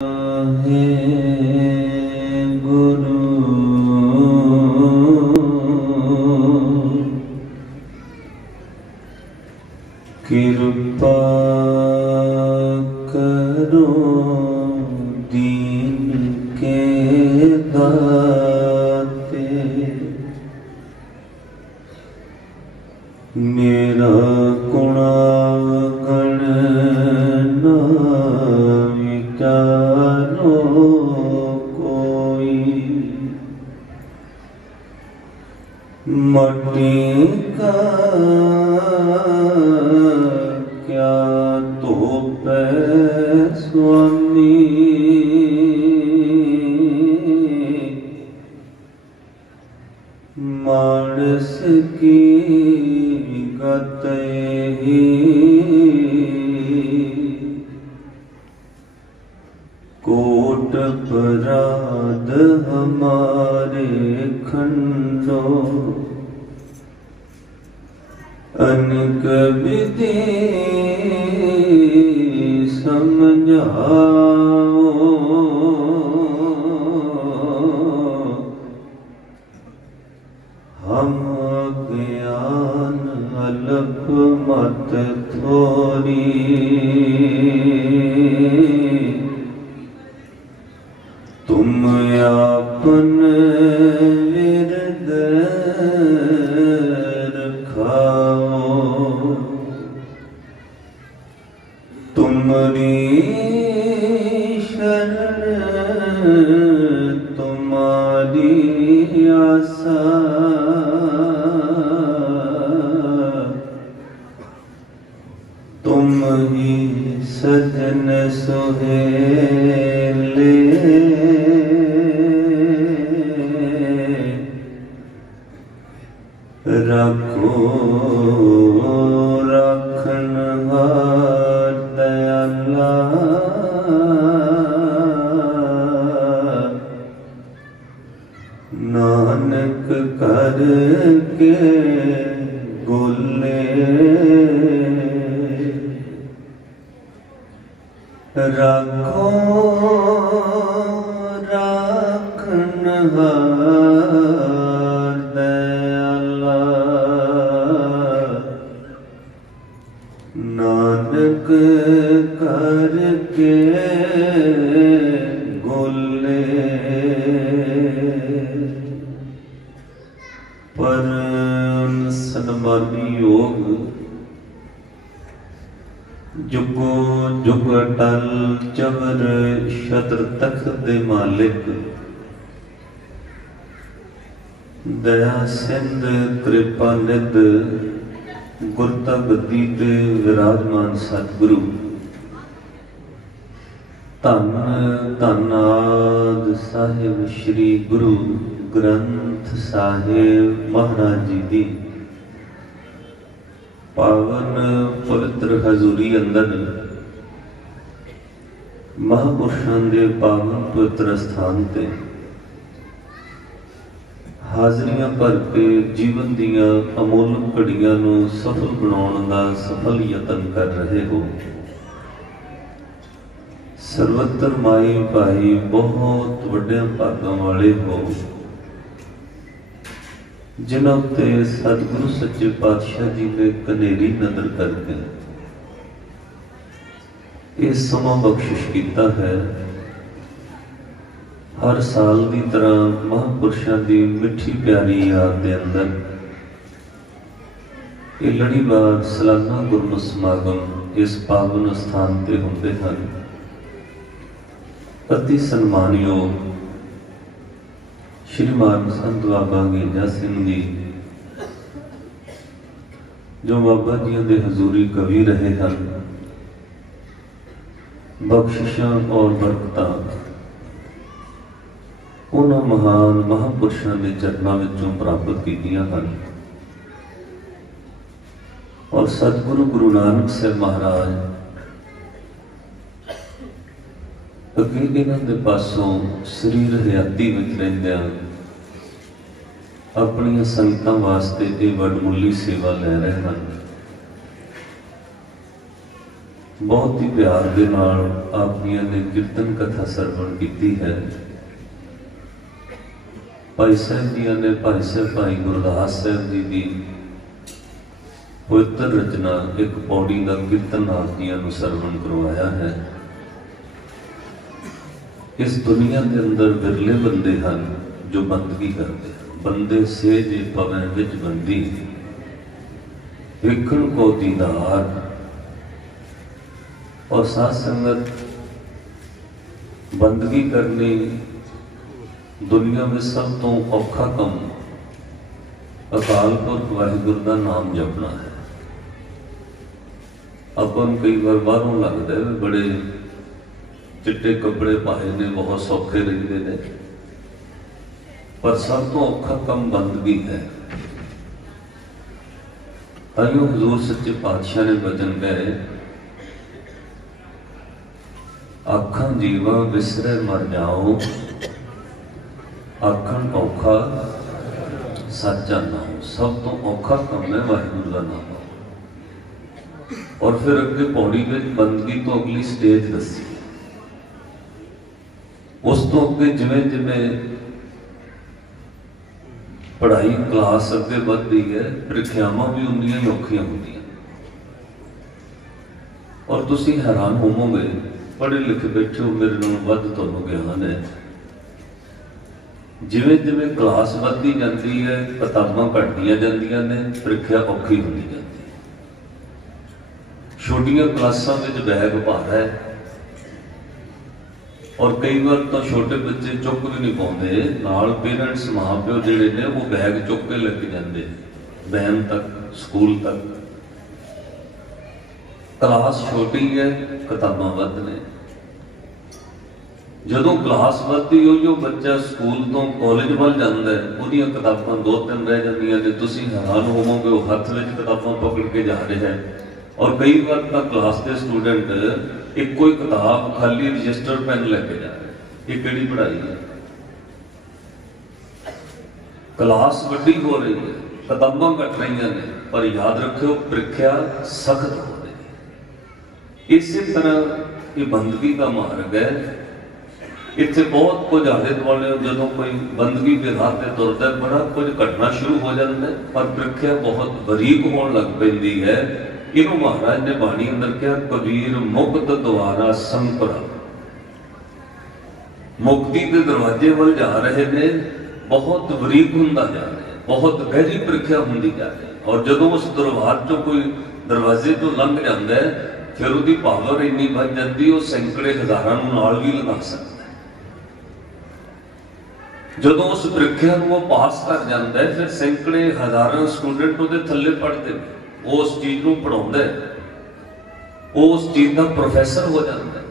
हे गुरु कृपा करो दीन के दाते, मेरा गुणागण न विचारो कोई, मटी का क्या तो पै स्वामी, मानस की गत ही कोट अपराध हमारे खंडो, अनेक विधि समझाओ, हम ज्ञान अल्प मत थोरी, तुम आपन विरद रखाओ, तुमरी शरण तुम्हारी आशा, तुम ही सजन सुहेले, रखो रखनहार दयाला, नानक करके गोले, रखो रखनहार दयाला, नानक करके गोले, परम सन्मानी योग जुगो जुग अटल चवर छत्र तख्त दे मालिक, दया सिंध कृपा निध गुरता गद्दी ते विराजमान सतगुरु, धन धन आद साहिब श्री गुरु ग्रंथ साहिब महाराज जी दी पावन पवित्र हजूरी अंदर महापुरुषां दे पावन पवित्र स्थान ते हाजरियां भर के जीवन दियां अमोल घड़ियां नूं सफल बनाउण दा सफल यतन कर रहे हो। सर्वत्र माई भाई बहुत वड्डे भागां वाले हो, जिन्हां उत्ते सतगुरु सच्चे पातशाह जी ने कनेरी नजर करके ये समा बख्शिश किया है। हर साल की तरह महापुरुषों की मिठी प्यारी याद के अंदर ये लड़ीवार सालाना गुरमत समागम इस पावन स्थान पर होंदे हैं। अति सन्मानयोग श्रीमान संत बाबा गेजा सिंह जी, जो बाबा जी के हजूरी कवि रहे हैं, बख्शिशां और बरकतां उन्हां महान महापुरुषों के चरणों विचों प्राप्त कीतियां हैं। और सतगुरु गुरु नानक साहब महाराज अगे इन्हां दे पासों शरीर हयाती विच रहिंदिआं अपनी संगतां वास्ते ये वडमुली सेवा लै रहे हैं। बहुत ही प्यार के नाल आप जी ने कीर्तन कथा सरवण की है। भाई साहब जी ने भाई साहब भाई गुरदास साहब जी की पवित्र रचना एक पौड़ी का कीर्तन आप जी को सरवण करवाया है। इस दुनिया के अंदर विरले बंदे हैं जो बंदगी करते हैं। बंदे से जे पवै विच बंदी विखण को दीदार। और साथ संगत बंदगी करनी दुनिया में सब तो औखा कम अकाल पुरख वाहिगुरू का नाम जपना है। अपन कई बार बाहरों लगता है बड़े चिट्टे कपड़े पाए ने बहुत सौखे रहते हैं, पर सब तो औखा कम बंदगी है। ताइयों हजूर सच्चे पातशाह ने वचन कहे, आखन जीवा विसरे मर जाओ, आखन औखा सच्चा नाम। सब तो औखा कम है वाहिगुरू का नाम। और फिर अगे पौड़ी में बंदगी तो अगली स्टेज दसी। उस तो अगे जिमें जिमें पढ़ाई क्लास अगे बढ़ती है, प्रीख्यावां भी उन्नियां ही औखियां होंदियां। और तुसी हैरान होवोगे, पढ़े लिखे बैठे हो, मेरे नाल वध तुहानूं ज्ञान है। जिमें जिमें क्लास बढ़ती जाती है, किताबां घटदियां जांदियां ने, प्रीख्या औखी होंदी जाती है। छोटियां क्लासां विच बैग भारा है, और कई बार तो छोटे बच्चे चुक भी नहीं पाते। नाल पेरेंट्स माँ प्यो जिहड़े ने वो बैग चुक के लेके जाते वैन तक, स्कूल तक। क्लास छोटी है, किताबां वध ने। जदों क्लास वधदी हो बच्चा स्कूल तो कॉलेज वल जांदा है, उहदियां किताबां 2-3 रह जांदियां ने। तुसीं हैरान होवोगे वो हत्थ विच किताबां पकड़ के जा रहा है। और कई बार तो क्लास के स्टूडेंट एक कोई किताब खाली रजिस्टर पेन लेके जा रहे। ये किहड़ी पढ़ाई है? क्लास वड्डी हो रही है, किताबां घट रही ने, पर याद रखियो प्रीख्या सख्त हो रही है। इसी तरह ये बंदगी का मार्ग है। इतने बहुत कुछ आले दुआले जो कोई बंदगी के राह पर तुरता है, बड़ा कुछ घटना शुरू हो जाता है, पर प्रीख्या बहुत बरीक होने लग पैंदी है। इनू महाराज ने बाणी अंदर क्या, कबीर मुक्त द्वारा संपरा। मुक्ति के दरवाजे वाल जा रहे ने, बहुत बरीक होंदा जा रहा है, बहुत गहरी प्रीख्या होंदी जा रही है। और जदों उस दरबार चो कोई दरवाजे तो लंघ जाता है, फिर उसकी पावर इन्नी बढ़ जाती, वो सैकड़े हजारां नूं नाल भी लगा सकता है। जदों उस प्रीख्या नूं वो पास कर जाता है, फिर सैकड़े हजारां स्टूडेंट उसदे थल्ले पढ़ते हैं। वो उस चीज को पढ़ाता है, वो उस चीज का प्रोफैसर हो जाता है।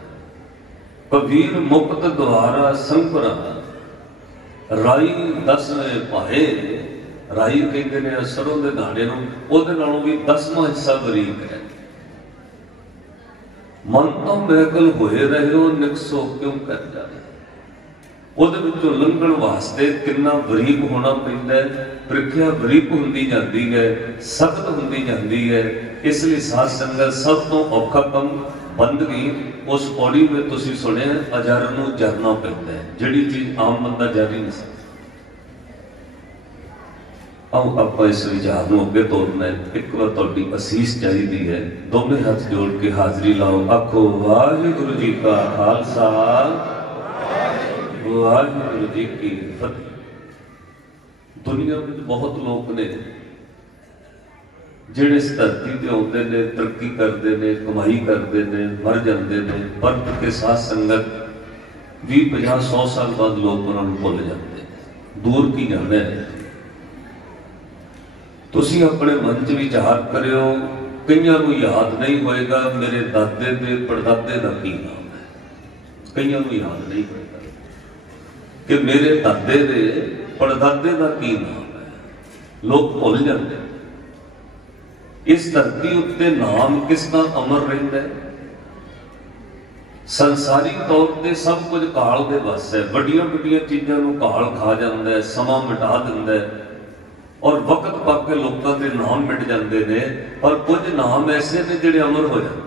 कबीर मुक्त द्वारा संपरा राई 10 पाए। राई कहते हैं सरों के दाने को, भी 10वां हिस्सा बरीक है। मन तो मैकल होए रहे हो, निकसो क्यों कर जाए। ਉਹਦੇ ਵਿੱਚੋਂ ਲੰਘਣ वास्ते कितना बरीक होना पैंदा है। प्रीख्या बरीक होंदी जाती है, सख्त होंदी जाती है। इसलिए साध संगत सब तो औखा कम बंदगी। उस पौड़ी में तुसीं सुने अजर नूं जरना पैंदा है, जिहड़ी चीज आम बंदा जर ही नहीं सकदा। आओ आपां इस विचार नूं अगे तोरना है। एक बार तुहाडी असीस चाहिदी है। दोवें हथ जोड़ के हाजरी लाओ, आखो वाहिगुरू जी का खालसा, वाहिगुरू जी की फतेह। दुनिया में बहुत लोग ने जिहड़े इस धरती पर आउंदे ने, तरक्की करते हैं, कमाई करते हैं, मर जाते हैं, पर के साथ संगत 20-50-100 साल बाद लोग उन्होंने भुल जाते हैं। दूर की जाना है। तुसीं अपने मन च विचार करियो, कईयां नूं याद नहीं होएगा मेरे दादे ते परदादे का की नाम है। कईयां नूं याद नहीं होएगा कि मेरे दादे दे परदादे का की नाम है। लोग भुल जाते। इस धरती उत्ते नाम किसका अमर रहिंदा है? संसारी तौर पर सब कुछ काल दे वस है। वड्डियां वड्डियां चीज़ों को काल खा जाता है, समा मिटा दिंदा है, और वक्त पा के लोगों के नाम मिट जाते हैं। पर कुछ नाम ऐसे ने जिहड़े अमर हो जाते।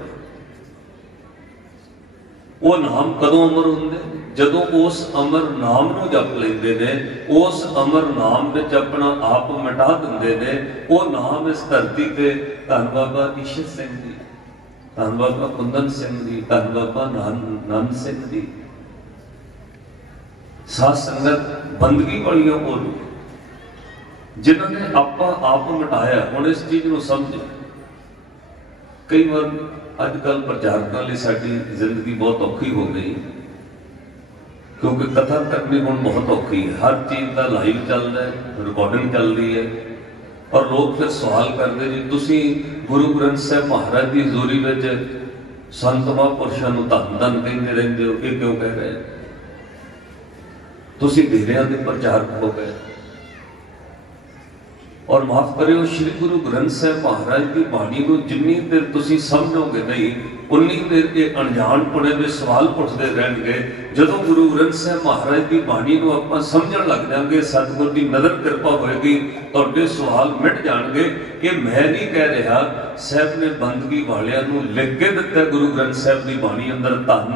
वो नाम कदों अमर होंगे? जदों उस अमर नाम नूं जप लेंदे ने, उस अमर नाम विच अपना आप मिटा दिंदे ने। वो नाम इस धरती ते धन बाबा ईशर सिंह जी, धन बाबा कुंदन सिंह जी, धन बाबा नंद सिंह जी, साध संगत बंदगी वालियां वो जिन्होंने आप मिटाया। हुण इस चीज़ को समझ, कई बार अजकल प्रचारकों लिए साडी जिंदगी बहुत औखी हो गई, क्योंकि कथा करनी हुण बहुत औखी है। हर चीज़ का लाइव चलता है, रिकॉर्डिंग चल रही है, और लोग फिर सवाल करते जी तुसी गुरु ग्रंथ साहब महाराज की हजूरी में संत महापुरुषों को धन धन कहते रहते हो, ये क्यों कह रहे? तुसी डेरियां के प्रचारक हो गए। और माफ करियो, श्री गुरु ग्रंथ साहब महाराज की बाणी को जिन्नी देर तुसी समझोगे नहीं, उन्नी देर के अनजानपुणे में सवाल पुछते रहेंगे। जदों गुरु ग्रंथ साहब महाराज की बाणी को आप समझण लग जाएंगे, सतगुर की नज़र कृपा होएगी, तो सवाल मिट जाएंगे। कि मैं नहीं कह रहा, साहब ने बंदगी वालियां नूं लिख के दिता गुरु ग्रंथ साहब की बाणी अंदर, धन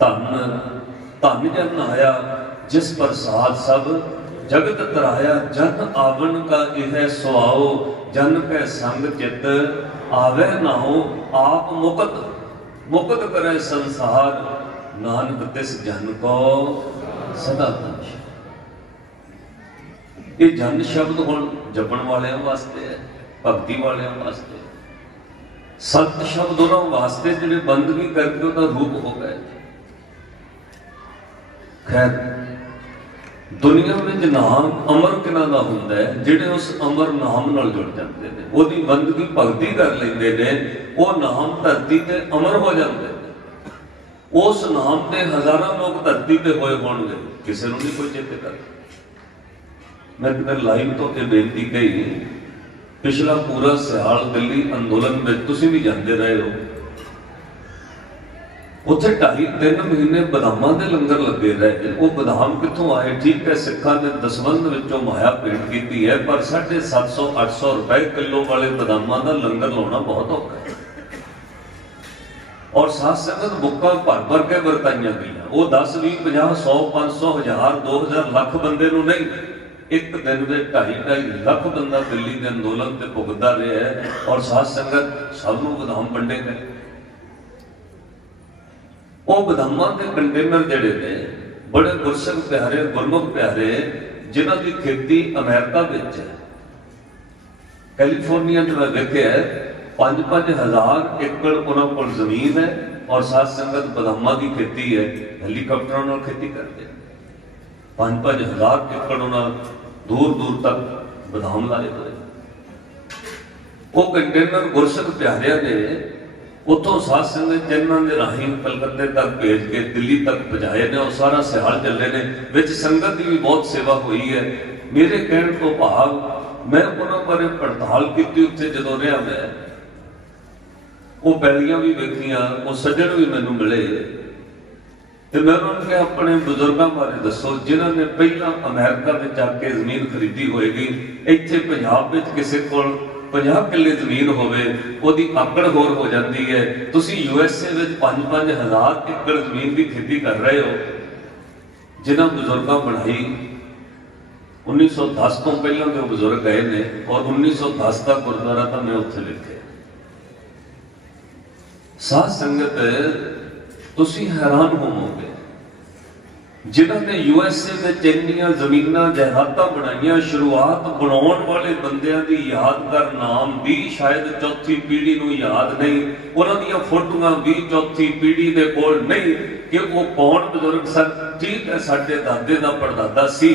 धन धन जन आया जिस प्रसाद सब जगत तराया। जन आवन का यह सुआओ, जन के संग चित आवे नाओ। आप मुकत मुकत करे संसार, नानक तिस जन को सदा तंश। ये जन शब्द हुण जपण वालियां वास्ते है, भगती वालियां वास्ते। संत शब्द उन्होंने वास्ते जिहड़े बंदगी करके उहदा रूप हो गए। खैर, दुनिया में नाम अमर किना दा हुंदा है, जिहड़े उस अमर नाम नाल जुड़ जाते हैं, उहदी बंदगी भगती कर लेंदे ने, वो नाम धरती ते अमर हो जाते हैं। उस नाम दे हजारों लोग धरती ते होए होणगे, किसी नूं नहीं कोई चेते करदा। मैं किधर लाइव तो ये बेनती कही, पिछला पूरा सियाल दिल्ली अंदोलन में तुसीं भी जाते रहे हो, उत्थे 2.5-3 महीने बदामां दे लंगर लगे रहे। वो बदाम कित्थों आए? ठीक है, सिखां दे दसवंध विचों माया भेंट कीती है, पर 750-800 रुपए किलो वाले बदामां दा लंगर लाउणा बहुत औखा है। और साथ संगत बुक्कां भर भर के वरताइयां गईयां। वो 10, 20, 50, 100, 500, 1000, 2000, लख बंदे नूं नहीं, एक दिन में 2.5 लाख बंदा दिल्ली के अंदोलन से भुगतता रहा है। और साथ संगत सब नूं बदाम वंडे गए। वो बदामां के कंटेनर जिहड़े ने, बड़े गुरसिख प्यारे, गुरमुख प्यारे, जिन्हां की खेती अमेरिका विच है, कैलीफोर्निया च मैं वेखिआ 5-5 हज़ार एकड़ उन्हां कोल जमीन है। और साथ संगत बदामां की खेती है, हैलीकॉप्टरों नाल खेती करते हैं। 5-5 हज़ार एकड़ उन्हां दूर दूर तक बदाम लाए हुए। वो कंटेनर गुरसिख प्यारिया ने उतों साध संगत जिन्हां दे राही कलकत्ते तक भेज के दिल्ली तक पहुंचाए ने, और सारा सियाल चले ने। विच संगत की भी बहुत सेवा हुई है। मेरे कहने तो भाव, मैं उन्होंने बारे पड़ताल की उत्थे जदों रहा, मैं वो पैलियां भी वेखियां, वो सज्जण भी मैनूं मिले, तो मैं उन्होंने कहा अपने बुजुर्गों बारे दसो जिन्हों ने पहला अमेरिका में जाके जमीन खरीदी होएगी। इत्थे पंजाब में किसी को 50 किले जमीन होवे, ओदी आकड़ होर हो जाती है। तुसी यूएसए में 5-5 हज़ार एकड़ जमीन की खेती कर रहे हो, जिन्हों बुजुर्गों बनाई। 1910 तो पहले के बुजुर्ग गए ने, और 1910 का गुरुद्वारा तो मैं उत्थे लिखे। साध संगत तुसी हैरान होवोगे, जिन्हों ने यूएसए में इन्नियां जमीनां जायदादां बनाईयां, शुरुआत बनाउण वाले बंदियां दी याद कर नाम भी शायद चौथी पीढ़ी नूं याद नहीं। उन्हां दीयां फोटोआं भी चौथी पीढ़ी दे कोल नहीं कि वो कौन बुजुर्ग सन। ठीक है, साडे दादे दा परदादा सी,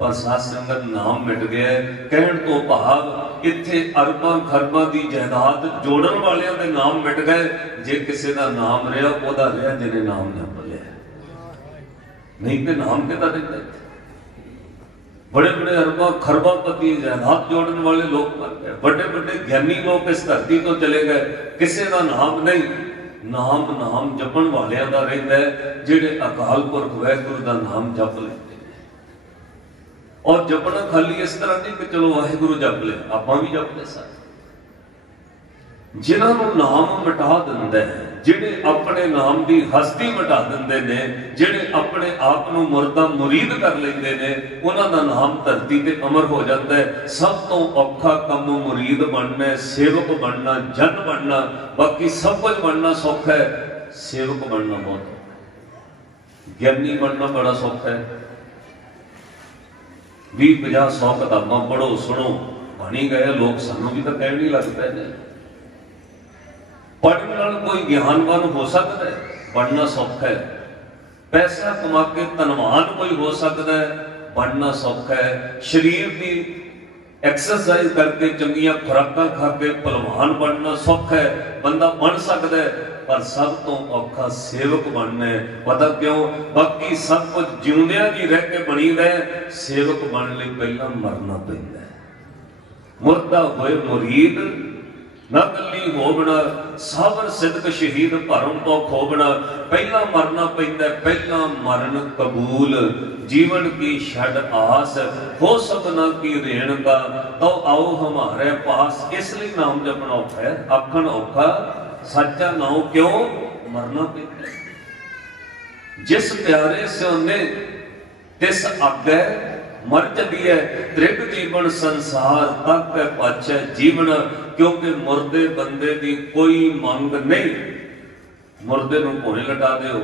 पर साध संगत नाम मिट गया। कहण तो भाव इत्थे अरबां खरबां दी जायदाद जोड़न वालियां दे नाम मिट गए। जे किसी दा नाम रहा, ओदा रहा जिहने नाम जप लिया, नहीं तो नाम किहदा रहिंदा। बड़े बड़े अरबां खरबां पति जायदाद जोड़न वाले लोग मर गए, बड़े बड़े ज्ञानी लोग इस धरती तो चले गए, किसी का नाम नहीं। नाम नाम जपण वालियां दा रहिंदा है, जिहड़े अकाल पुरख वाहिगुरू दा नाम जप लेंदे। और जपना खाली इस तरह नहीं कि चलो वाहिगुरू जप ले, आपां भी जप ले सारे। जिन्हां नूं नाम मिटा दिंदा है, ਜਿਹੜੇ ਆਪਣੇ ਨਾਮ ਦੀ ਹਸਤੀ ਮਿਟਾ ਦਿੰਦੇ ਨੇ, ਜਿਹੜੇ ਆਪਣੇ ਆਪ ਨੂੰ ਮੁਰਦਾ ਮੁਰੀਦ ਕਰ ਲੈਂਦੇ ਨੇ, ਉਹਨਾਂ ਦਾ ਨਾਮ ਧਰਤੀ ਤੇ ਅਮਰ ਹੋ ਜਾਂਦਾ ਹੈ। ਸਭ ਤੋਂ ਔਖਾ ਕੰਮ ਮੁਰੀਦ ਬਣਨਾ, ਸੇਵਕ ਬਣਨਾ, ਜਨ ਬਣਨਾ। ਬਾਕੀ ਸਭ ਕੁਝ ਬਣਨਾ ਸੌਖਾ ਹੈ, ਸੇਵਕ ਬਣਨਾ ਬਹੁਤ ਔਖਾ। ਗਿਆਨੀ ਬਣਨਾ ਬੜਾ ਸੌਖਾ ਹੈ। 20-50-100 ਕਿਤਾਬਾਂ ਪੜ੍ਹੋ, ਸੁਣੋ, ਬਣੀ ਗਏ ਲੋਕ, ਸਾਨੂੰ ਵੀ ਤਾਂ ਕਹਿਣ ਨਹੀਂ ਲੱਗ ਪਏ ਨੇ। पढ़ने वाला कोई ज्ञानवान हो सकता है, पढ़ना सौखा है। पैसा कमा के धनवान कोई हो सकता है, पढ़ना सौखा है। शरीर की एक्सरसाइज करके चंगियां खुराकां खा के पहलवान बनना सौखा है, बंदा बन सकता है। पर सब तो औखा सेवक बनना है। पता क्यों? बाकी सब कुछ जिउंदियां जी रह के बनीदा है, सेवक बनने लई पहला मरना पैंदा है। मुर्दा होए मुरीद ना गली होवना, साबर सिदक शहीद भरम तो खोवना। पहला मरना पैंदा, पहला मरण कबूल। जीवन की छड़ आस, हो सबना की रेण का, तो आओ हमारे पास। इसलिए नाम जपना औखा है, आखण औखा, सच्चा नाम क्यों? मरना पैंदा। जिस प्यारे सोने तिस आगे मर चलिए, त्रिग जीवन संसार तक है पाछे जीवन। क्योंकि मुर्दे बंदे की कोई मंग नहीं। मुर्दे नूं भोले लटा दो,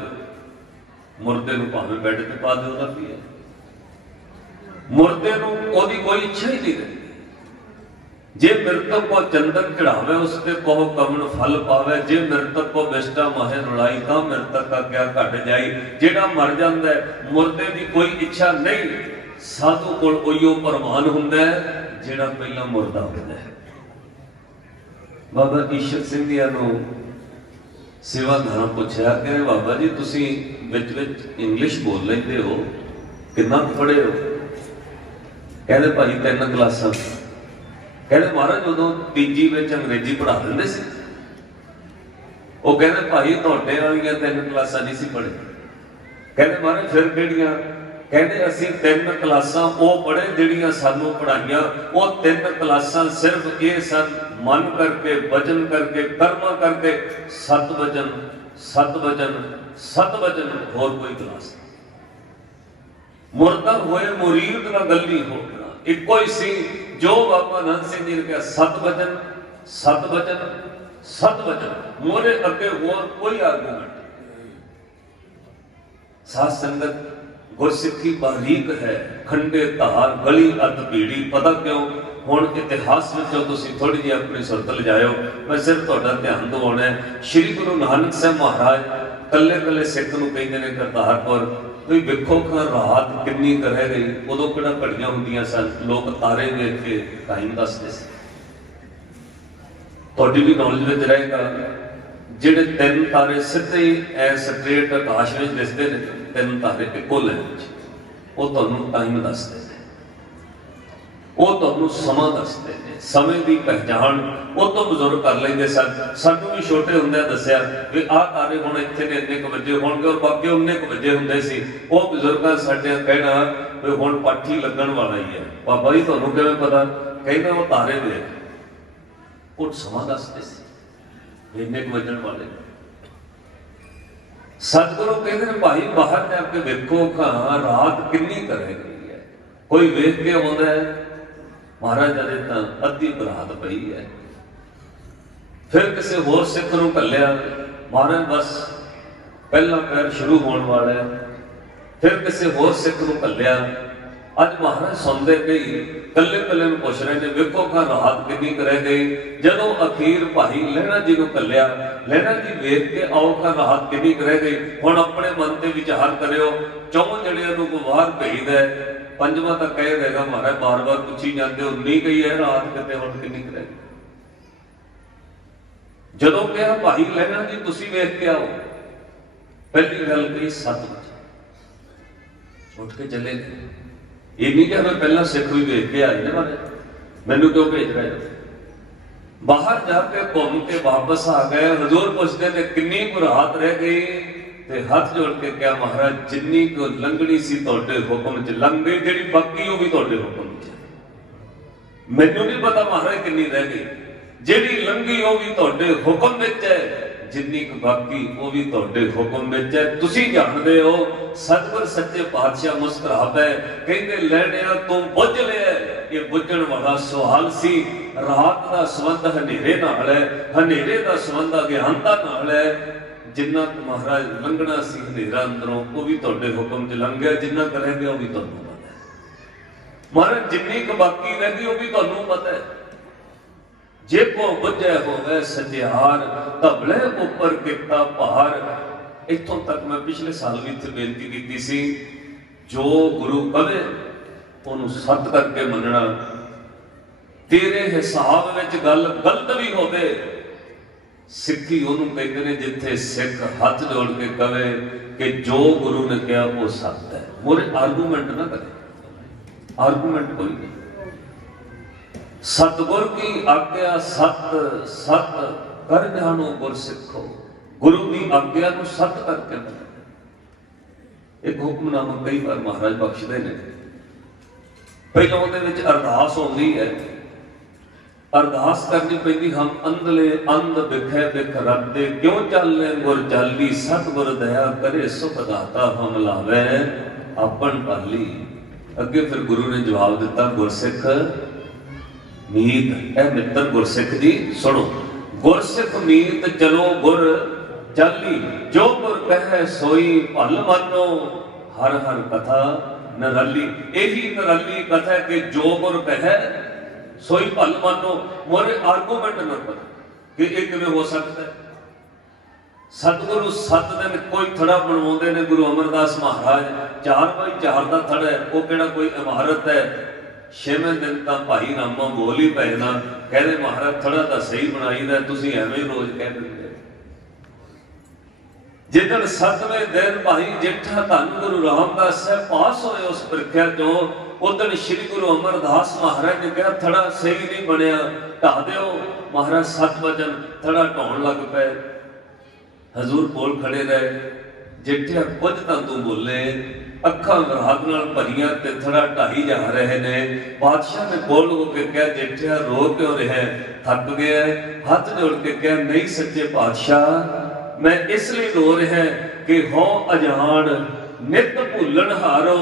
मुर्दे नूं भावें बैड ते पा दो, की है। मुर्दे नूं ओदी कोई इच्छा ही नहीं रही। जे मृतक को चंदन चढ़ावे, उसके कहो कमन फल पावे। जे मृतक को बिष्टा माहे रुलाई, तां मृतक का क्या घट जाई। जेड़ा मर जांदा है, मुर्दे की कोई इच्छा नहीं। साधु कोल उहिओ प्रमाण हुंदा है जेड़ा पहला मुर्दा हुंदा है। बाबा ईश्वर सिंह जी नूं सेवादारां पुछया कि बाबा जी तुसीं विच विच इंग्लिश बोल लैंदे हो, किन्ना पढ़े हो? कहते भाई 3 क्लासां। कहते महाराज उदों तीजी विच अंग्रेजी पढ़ा दिंदे सी। वो कहते भाई तुहाडे वालियां 3 क्लासां नहीं सी पढ़े। कहते महाराज फिर किहड़ियां? कहते असी 3 क्लासां वो पढ़े जिहड़ियां सानूं पढ़ाइयां। वो 3 क्लासां सिर्फ ये सन, मन करके, वचन करके, कर्म करके। 7 वचन, 7 वचन, 7 वचन, होर कोई क्लास। मुर्दा होए मुरीद ना गली होना, इको ही सी जो बाबा नानक सिंह जी ने कहा। 7 वचन, 7 वचन, 7 वचन। मोरे अगे होर कोई आर्गूमेंट। साध संगत गुरसिੱਖੀ बारीक है, खंडे धार गली अत भीड़ी। पता क्यों? हुण इतिहास विचों तुसीं थोड़ी जी अपनी सुरत लिजाओ, मैं सिर्फ तुहाडा ध्यान दिवाउणा है। श्री गुरु नानक साहब महाराज कल्ले कल्ले सिख नूं कहंदे ने करतारपुर भी वेखो खां रात किन्नी कर रह गई। उदों किहड़ा घड़ियां हुंदियां सन, लोग तारे वेख के टाइम दसदे सी। तुहाडी भी नॉलेज विच रहेगा, जिहड़े 3 तारे सीधे ऐ स्ट्रेट आकाश विच दिसदे ने, 3 तारे इक्को लाइन विच, वो तुहानूं टाइम दसदे ने, वो तुहानूं समां दसदे ने। समय की पहचान वो तो बजुर्ग कर लेंदे सन। सानूं भी छोटे हुंदे दस्सिया भी आह तारे हुण इत्थे ने इन्ने क वजे होणगे और बाकी उन्ने क वजे हुंदे सी। वो बजुर्गां साडे कहना भी हुण पाठी लगण वाला ही है। बाबा जी तुहानूं किवें पता? कहंदे वो तारे वेख, वो समां दसदे सी, इन्ने क वजण वाले। सतगुरु कहते भाई बाहर जाके वेखो खां रात किन्नी कर गई है। कोई वेख के आउंदा है, महाराज अजे तां अद्धी बरात पई है। फिर किसी होर सिख नूं घल्लिया, महाराज बस पहला पैर शुरू होने वाला है। फिर किसी होर सिख नूं घल्लिया, अज महाराज सुनते गई कल्ले कल्ले नूं पुछ रहे ने वेखो खां रात किन्नी कर गई। जदों अखीर भाई लहणा जी नूं घल्लिया, लहणा जी वेख के आओ खां रात किन्नी कर गई। हुण अपने मन ते विचार करियो, 4 जणियां नूं कोई बाहर भेजदा है, 5वां तां कह देगा महाराज बार बार पुछी जाते हो नहीं गई है रात किते हुण किन्नी कर गई। जदों कहा भाई लहणा जी तुसीं वेख के आओ, पहली गल कही 7 बजे उठ के चले गए। ये नहीं क्या मैं पहला सिख भी वेख के आई ना, मैनू क्यों भेज रहे हो? बाहर जाके घूम के वापस आ गए। हजूर पुछते थे किन्नी को रात रह गई, ते हाथ जोड़ के क्या महाराज जिन्नी को लंघनी सी तुहाडे हुक्म च लंघ गई, जिहड़ी बाकी वो भी तुहाडे हुक्म च। मैनू नहीं पता महाराज किन्नी रह गई, जिहड़ी लंघी वो भी तुहाडे हुक्म विच है। जिन्नी क बाकी वो भी तुहाडे हुक्म विच है। तुसीं जाणदे हो सतगुर सच्चे पातशाह मुस्कुरा पे कहंदे लैणिया तू बुझ लिया। ये बुझण वाला सवाल सी। रात का संबंध हनेरे नाल है, हनेरे का संबंध अज्ञानता नाल है। जिन्ना महाराज लंघना सी हनेरा अंदरों वो भी तुहाडे हुक्म च लंघ गया, जिन्ना क रह गया वो भी तुहानूं पता है। महाराज जिन्नी क बाकी रह गई वो भी तुहानूं पता है। जे को बुझे होवे सजियार धबले उपर किता भार। इत्थों तक मैं पिछले साल भी इत्थे बेनती की सी, जो गुरु कहे उन्होंने सत करके मनना। तेरे हिसाब में गल गलत भी होवे सिक्खी उन्होंने कहते हैं जिथे सिख हाथ जोड़ के कहे कि जो गुरु ने कहा वो सत्य है। मोरे आर्गूमेंट ना करे, आर्गूमेंट कोई नहीं। सतगुर की आज्ञा सत सत कर जानो गुर सिखो। गुरु की आज्ञा को सत करके एक हुक्मनामा कई बार महाराज बख्शते ने। पहले उहदे अरदास होंदी है, अरदास करनी पैंदी हम अंधले अंध बिखे बिख रखते क्यों चलने गुर चाली। सतगुर दया करे सुख दाता हम लावे अपन पाली। अगे फिर गुरु ने जवाब दिता गुरसिख मीत। ए मित्र गुरसिख जी सुनो, गुरसिख मीत चलो गुर चाली। जो गुर कहे सोई भल मानो हर हर कथा नराली। यही नराली कथा है कि जो गुर कहे सोई भल मानो। मोरे आर्गूमेंट न कर कि एक में हो सकता है। सतगुरु 7 दिन कोई थड़ा बनवाते ने। गुरु अमरदास महाराज 4x4 का थड़ा है, वो केड़ा कोई इमारत है। 6वें दिन तो भाई रामा बोल ही पैना, कहते महाराज थड़ा तो सही बनाई दा, तुसीं एवें रोज कह दिंदे। जिदन 7वें दिन भाई जेठा धन गुरु रामदास साहब पास होए उस प्रीख्या चो, उदन श्री गुरु अमरदास महाराज ने कहा थड़ा सही नहीं बनया, ढा दो। महाराज 7 वजन थड़ा ढाउण लग पे। हजूर कोल खड़े रहे। जेठिया कुछ तो तू बोले, अखा विराग नाल भरियां ते थड़ा ढाई जा रहे ने। बादशाह ने बोल होके कहा जेठिया रो क्यों रहा है, थक गया है। हाथ जोड़ के कहा नहीं सच्चे पातशाह मैं इसलिए रो रहा कि हो अजान नित भूलन हारो।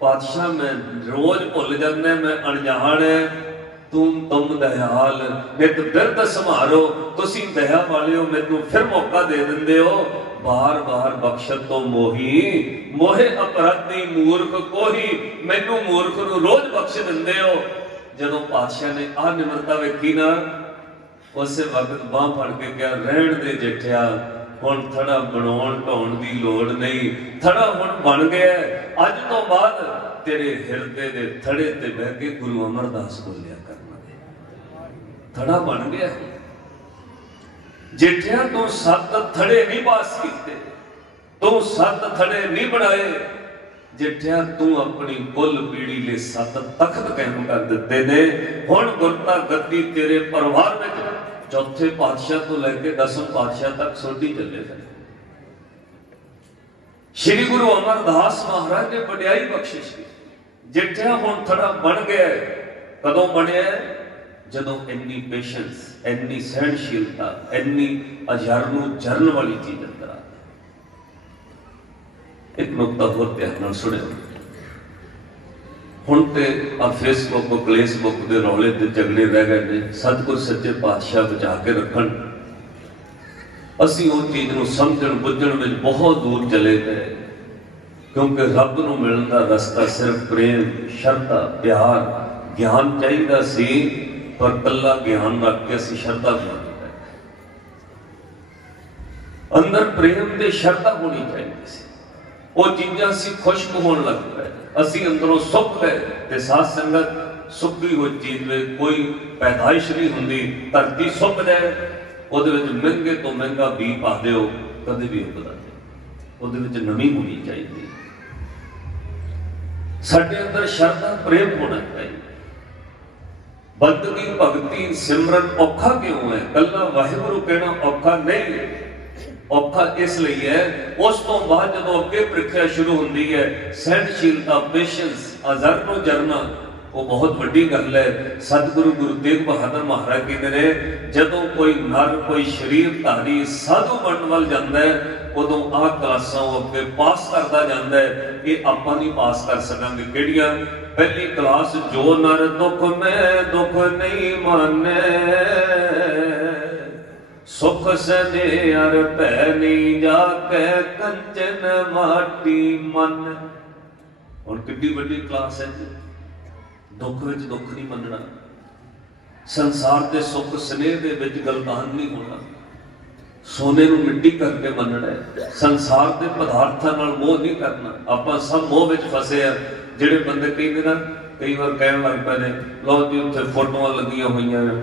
पातशाह मैं रोज भुल जाने, मैं अनजान है। तुम दयाल नित बिरद समारो। तुसीं दया वाले हो, मैनू फिर मौका दे दिंदे हो। बार बार बख्शत तो मोही मोहे अपराधी मूर्ख कोही। मैनू मूर्ख नू रोज बख्श दिंदे हो। जदों पातशाह ने आ निमरता वेखी ना, उस वक्त बांह फड़ के क्या रहन दे जेठिया, हुण थड़ा बनाउण ढाउण दी लोड़ नहीं। थड़ा हुण बन गया। अज तो बाद तेरे हिरदे दे थड़े ते बह के गुरु अमरदास बोलिया करना दे। थड़ा बन गया। जेठिया तू 7 थड़े नहीं पास कीते, तू 7 थड़े नहीं बनाए। जेठिया तू अपनी कुल पीढ़ी ले 7 तख्त कायम कर दिते ने। हुण गुरता गद्दी तेरे परिवार में चौथे पातशाह तो लेके 10वें पातशाह तक सोधी चले थे। श्री गुरु अमरदास महाराज ने वड्याई बख्शिश की। जेठिया हुण थड़ा बन गया। कदों बनया? जदों इन्नी पेशेंस, इन्नी सहनशीलता, इन्नी अजरनू जरन वाली चीज अंदर आ। एक नुकता होर ध्यान नाल सुनियो। हुण ते आ फेसबुक फेसबुक दे रौले ते झगड़े रह गए ने। सतगुर सच्चे पातशाह बचा के रखन। असीं उस चीज नूं समझण बुझण विच बहुत दूर चले गए, क्योंकि रब नूं मिलण दा रस्ता सिर्फ प्रेम, शरधा, प्यार, ज्ञान चाहिदा सी। पर कला ज्ञान रख के असीं शरधा बना दी। अंदर प्रेम ते शरधा होनी चाहिए सी। वो चीज़ां असीं खुश्क होण लग पे, असीं अंदरों सुक गए। ते साध संगत सुकी हुई चीज में कोई पैदाइश नहीं हुंदी। धरती सुक जाए, उहदे विच महंगे तो महंगा बी पा दिओ, कदे भी उगदा नहीं। उहदे विच नमी होनी चाहिए। साडे अंदर शरधा प्रेम होना चाहिए। बंदगी भगती सिमरन औखा क्यों है? कल्ला वाहिगुरु कहना औखा नहीं है। औखा इसलिए है उस तो बाद जो अगे प्रीख्या शुरू होती है, सहनशीलता, पेशेंस, अजरनो जरना, वो बहुत वड्डी गल है। सतगुरु गुरु तेग बहादुर महाराज कहते हैं जदों कोई नर कोई शरीरधारी साधु बनने वाल जाता है उदों आ क्लासां अगे पास करता जाता है। ये आपां नहीं पास कर सकांगे किहड़ियां? पहली क्लास जो नर दुख में दुख नहीं माने, सुख सने अर भै नहीं जाके कंचन माटी मन। हुण कितनी वड्डी क्लास है जी। दुख विच दुख नहीं मनना, संसार के सुख स्नेह दे विच गलतान नहीं होना, सोने नूं मिट्टी करके मनना है, संसार के पदार्थां नाल मोह नहीं करना। आपां सब मोह विच फसे आ। जिहड़े बंदे कहंदे ना कई बार कहण लग पए ने लो जी उत्थे फोटोआं लगियां होईयां ने,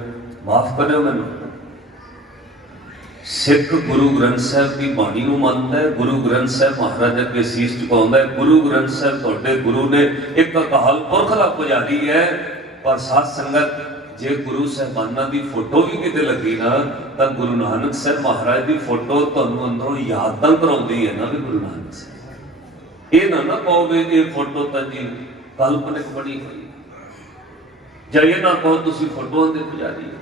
माफ करिओ मैनूं, सिख गुरु ग्रंथ साहिब की बाणी नूं मनदा है, गुरु ग्रंथ साहिब महाराज अगे सीस झुकाउंदा है। गुरु ग्रंथ साहिब तुहाडे गुरु ने एक अकाल पुरख दा पुजारी है। पर साध संगत जे गुरु साहिबाना की फोटो भी किते लगी ना तो गुरु नानक साहिब महाराज की फोटो तुहानूं अंदरों याद तां कराउंदी है ना भी गुरु नानक साहिब। ये ना कहो भी ये फोटो तो जी कल्पनिक बनी हुई, जां ये ना कहो तुसीं फोटोआं दे पुजारी हो।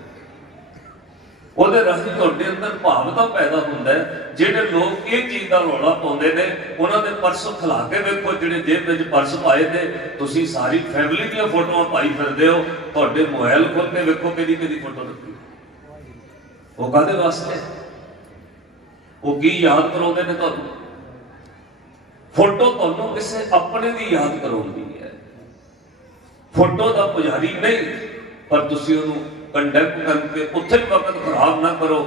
ਉਹਦੇ ਰਾਹੀਂ ਤੁਹਾਡੇ ਅੰਦਰ ਭਾਵਨਾ ਪੈਦਾ ਹੁੰਦਾ ਹੈ। ਜਿਹੜੇ ਲੋਕ ਇਹ ਚੀਜ਼ ਦਾ ਰੌਲਾ ਪਾਉਂਦੇ ਨੇ ਉਹਨਾਂ ਦੇ ਪਰਸ ਖਿਲਾ ਕੇ ਵੇਖੋ, ਜਿਹੜੇ ਜੇਬ ਵਿੱਚ ਪਰਸ ਪਾਏ ਨੇ, ਤੁਸੀਂ ਸਾਰੀ ਫੈਮਿਲੀ ਦੀਆਂ ਫੋਟੋਆਂ ਪਾਈ ਫਿਰਦੇ ਹੋ। ਤੁਹਾਡੇ ਮੋਬਾਈਲ ਖੋਲ ਕੇ ਵੇਖੋ ਕਿਹਦੀ ਕਿਹਦੀ ਫੋਟੋ ਰੱਖੀ, ਉਹ ਕਾਹਦੇ ਵਾਸਤੇ? ਉਹ ਕੀ ਯਾਦ ਕਰਾਉਂਦੇ ਨੇ ਤੁਹਾਨੂੰ? ਫੋਟੋ ਤੁਹਾਨੂੰ ਕਿਸੇ ਆਪਣੇ ਦੀ ਯਾਦ ਕਰਾਉਂਦੀ ਹੈ। ਫੋਟੋ ਦਾ ਪੁਜਾਰੀ ਨਹੀਂ, ਪਰ ਤੁਸੀਂ ਉਹਨੂੰ कंडेम करके उत्थे वक्त खराब ना करो।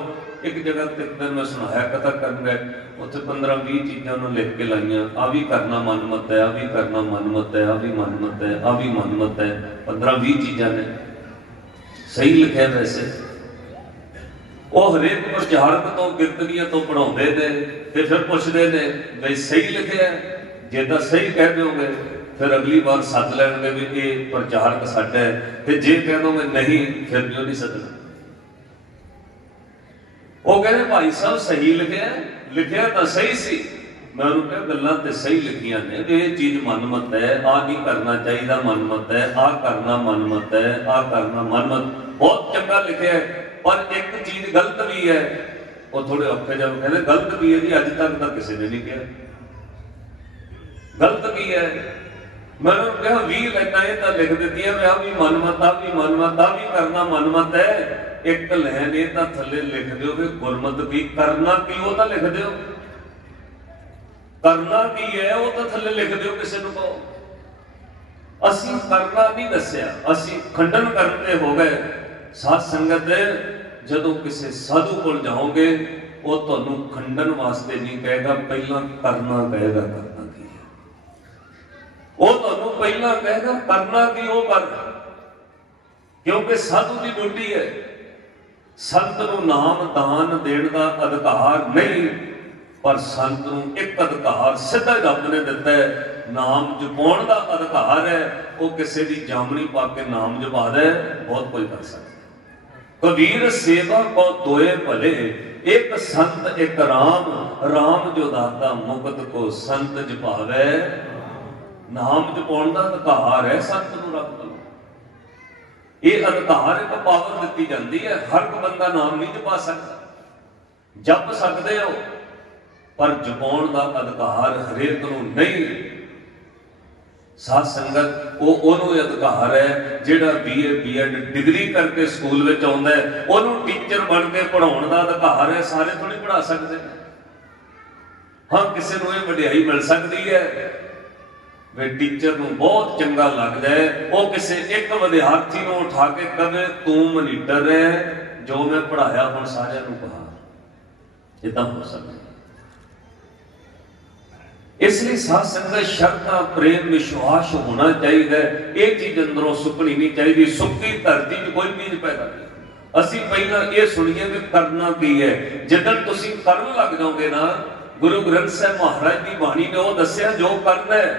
एक जगह ते दिन मैं सुनाया कथा कर गए, उत्थे 15-20 चीज़ां उन्होंने लिख के लाइया, आ भी करना मन मत है, आ भी करना मन मत है, आ भी मन मत है, आ भी मन मत है। 15-20 चीज़ां ने सही लिखे। वैसे वो हरेक प्रचारक तो कीर्तनिया तो पढ़ाते ने, फिर पूछते ने भाई सही लिखे है, जे तां सही कह दोगे फिर अगली बार सद लैणगे भी ये प्रचारक साडा है, ते जे कह दोगे नहीं फिर क्यों नहीं सदना। वो कहते भाई साहब सही लिखिया, लिखिया तो सही सी। मैं उन्होंने कहा गल्लां ते सही लिखियां ने, ये चीज मन मत है, आ नहीं करना चाहिए मन मत है, आ करना मन मत है, आ करना मन मत, बहुत चंगा लिखिया है। पर एक चीज गलत भी है। वो थोड़े औखे जब कहते गलत भी है जी, अज तक तो किसी ने नहीं कहा गलत भी है। मैंने कहा 20 लाइनां ये तो लिख दी है, आ भी मन मत, आ भी मन मत, आ भी करना मन मत है। एक लैन ये तो थले लिख दो भी गुरमत की करना की, वो तो लिख दो करना की है, वो तो थले लिख दो किसी को कहो। असी करना नहीं दसिया, असी खंडन करते हो गए। साध संगत जदों किसी साधु को जाओगे वो तुहानूं खंडन वास्ते नहीं कहेगा, पहला करना कहेगा। करना की है वो तुहानूं पहला कहेगा, करना की वो कर, क्योंकि साधु की ड्यूटी है। संत नूं नाम दान देण दा अधिकार नहीं, पर संत नूं एक अधिकार सीधा रब ने दिता है, नाम जपाउण दा अधिकार है। वो किसी की जामनी पा के नाम जपा दे, बहुत कुछ कर सकता। कबीर सेवा को दोए भले, एक संत एक राम, राम जो दाता मुकत को संत जपावे। नाम जपाउण दा अधिकार है संत नूं रब कोलों। ये अधिकार एक पावर दी जाती है। हर कोई बंदा नाम नहीं जपा सकता, जप सकते हो, पर जपाउण दा अधिकार हरेक नूं नहीं। साध संगत वो ओनू अधिकार है जिहड़ा BA BEd डिग्री करके स्कूल में आउंदा है, ओनू टीचर बन के पढ़ाउण दा अधिकार है। सारे थोड़ी पढ़ा सकते हैं। हाँ किसी नूं ये वडियाई मिल सकती है, वे टीचर नूं बहुत चंगा लगदा है, वो किसी एक विद्यार्थी नूं उठा के कहे तू मनीटर है, जो मैं पढ़ाया हुण सारिआं नूं कहा, इदां हो सकदा। इसलिए साध संगत श्रद्धा प्रेम विश्वास होना चाहिए। ये चीज अंदरों सुकनी नहीं चाहिए। सुक्की धरती च कोई बीज पैदा नहीं। असी पहला ये सुनिए कि करना की है। जिदन तुसीं करन लग जाओगे ना, गुरु ग्रंथ साहिब महाराज की बाणी ने वो दसिया जो करना है,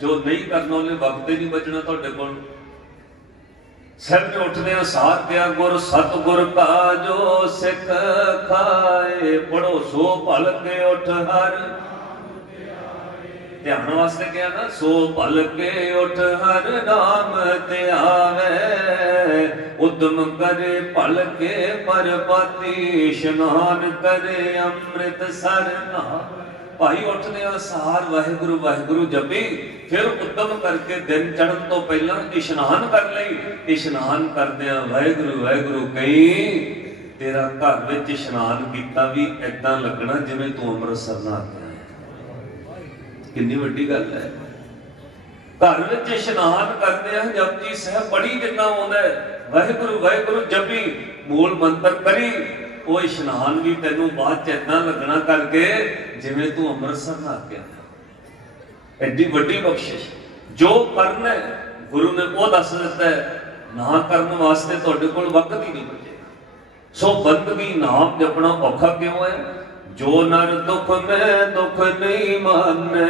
जो नहीं करना उन्हें वक्त ही नहीं बचना तुहाडे कोल। सिर उठदे सार क्या गुर सतगुर का जो सिख खाए, पढ़ो सो भल के उठ हर ध्यान वास्ते क्या ना, सो पल के उठ हर नाम ते आवे, उद्यम करे पल के पर पाती, इशनान करे अमृत सर नावे। भाई उठने सार वाहिगुरु वाहिगुरु जपी, फिर उद्यम करके दिन चढ़न तो पहला इशनान कर लई। इशनान करदियां वाहिगुरु वाहिगुरु कही, तेरा घर विच इशनान कीता भी ऐदां लगना जिवें तू अमृतसर ना आया। कितनी वड्डी गल है। घर विच इशनान करदे हैं जपजी साहब बड़ी जिन्ना आउंदा है, वाहिगुरु वाहिगुरु जपी मूल मंत्र करी, वो इशनान भी तेनों बाद च ऐदां लगना करके जिवें तू अमृतसर ना आया। एडी वड्डी बख्शिश। जो करना है गुरु ने वो दस दिता है, ना करने वास्ते तुहाडे कोल वक्त ही नहीं बचे। सो बंदगी नाम जपना औखा क्यों है? जो नर दुख में दुख नहीं माने,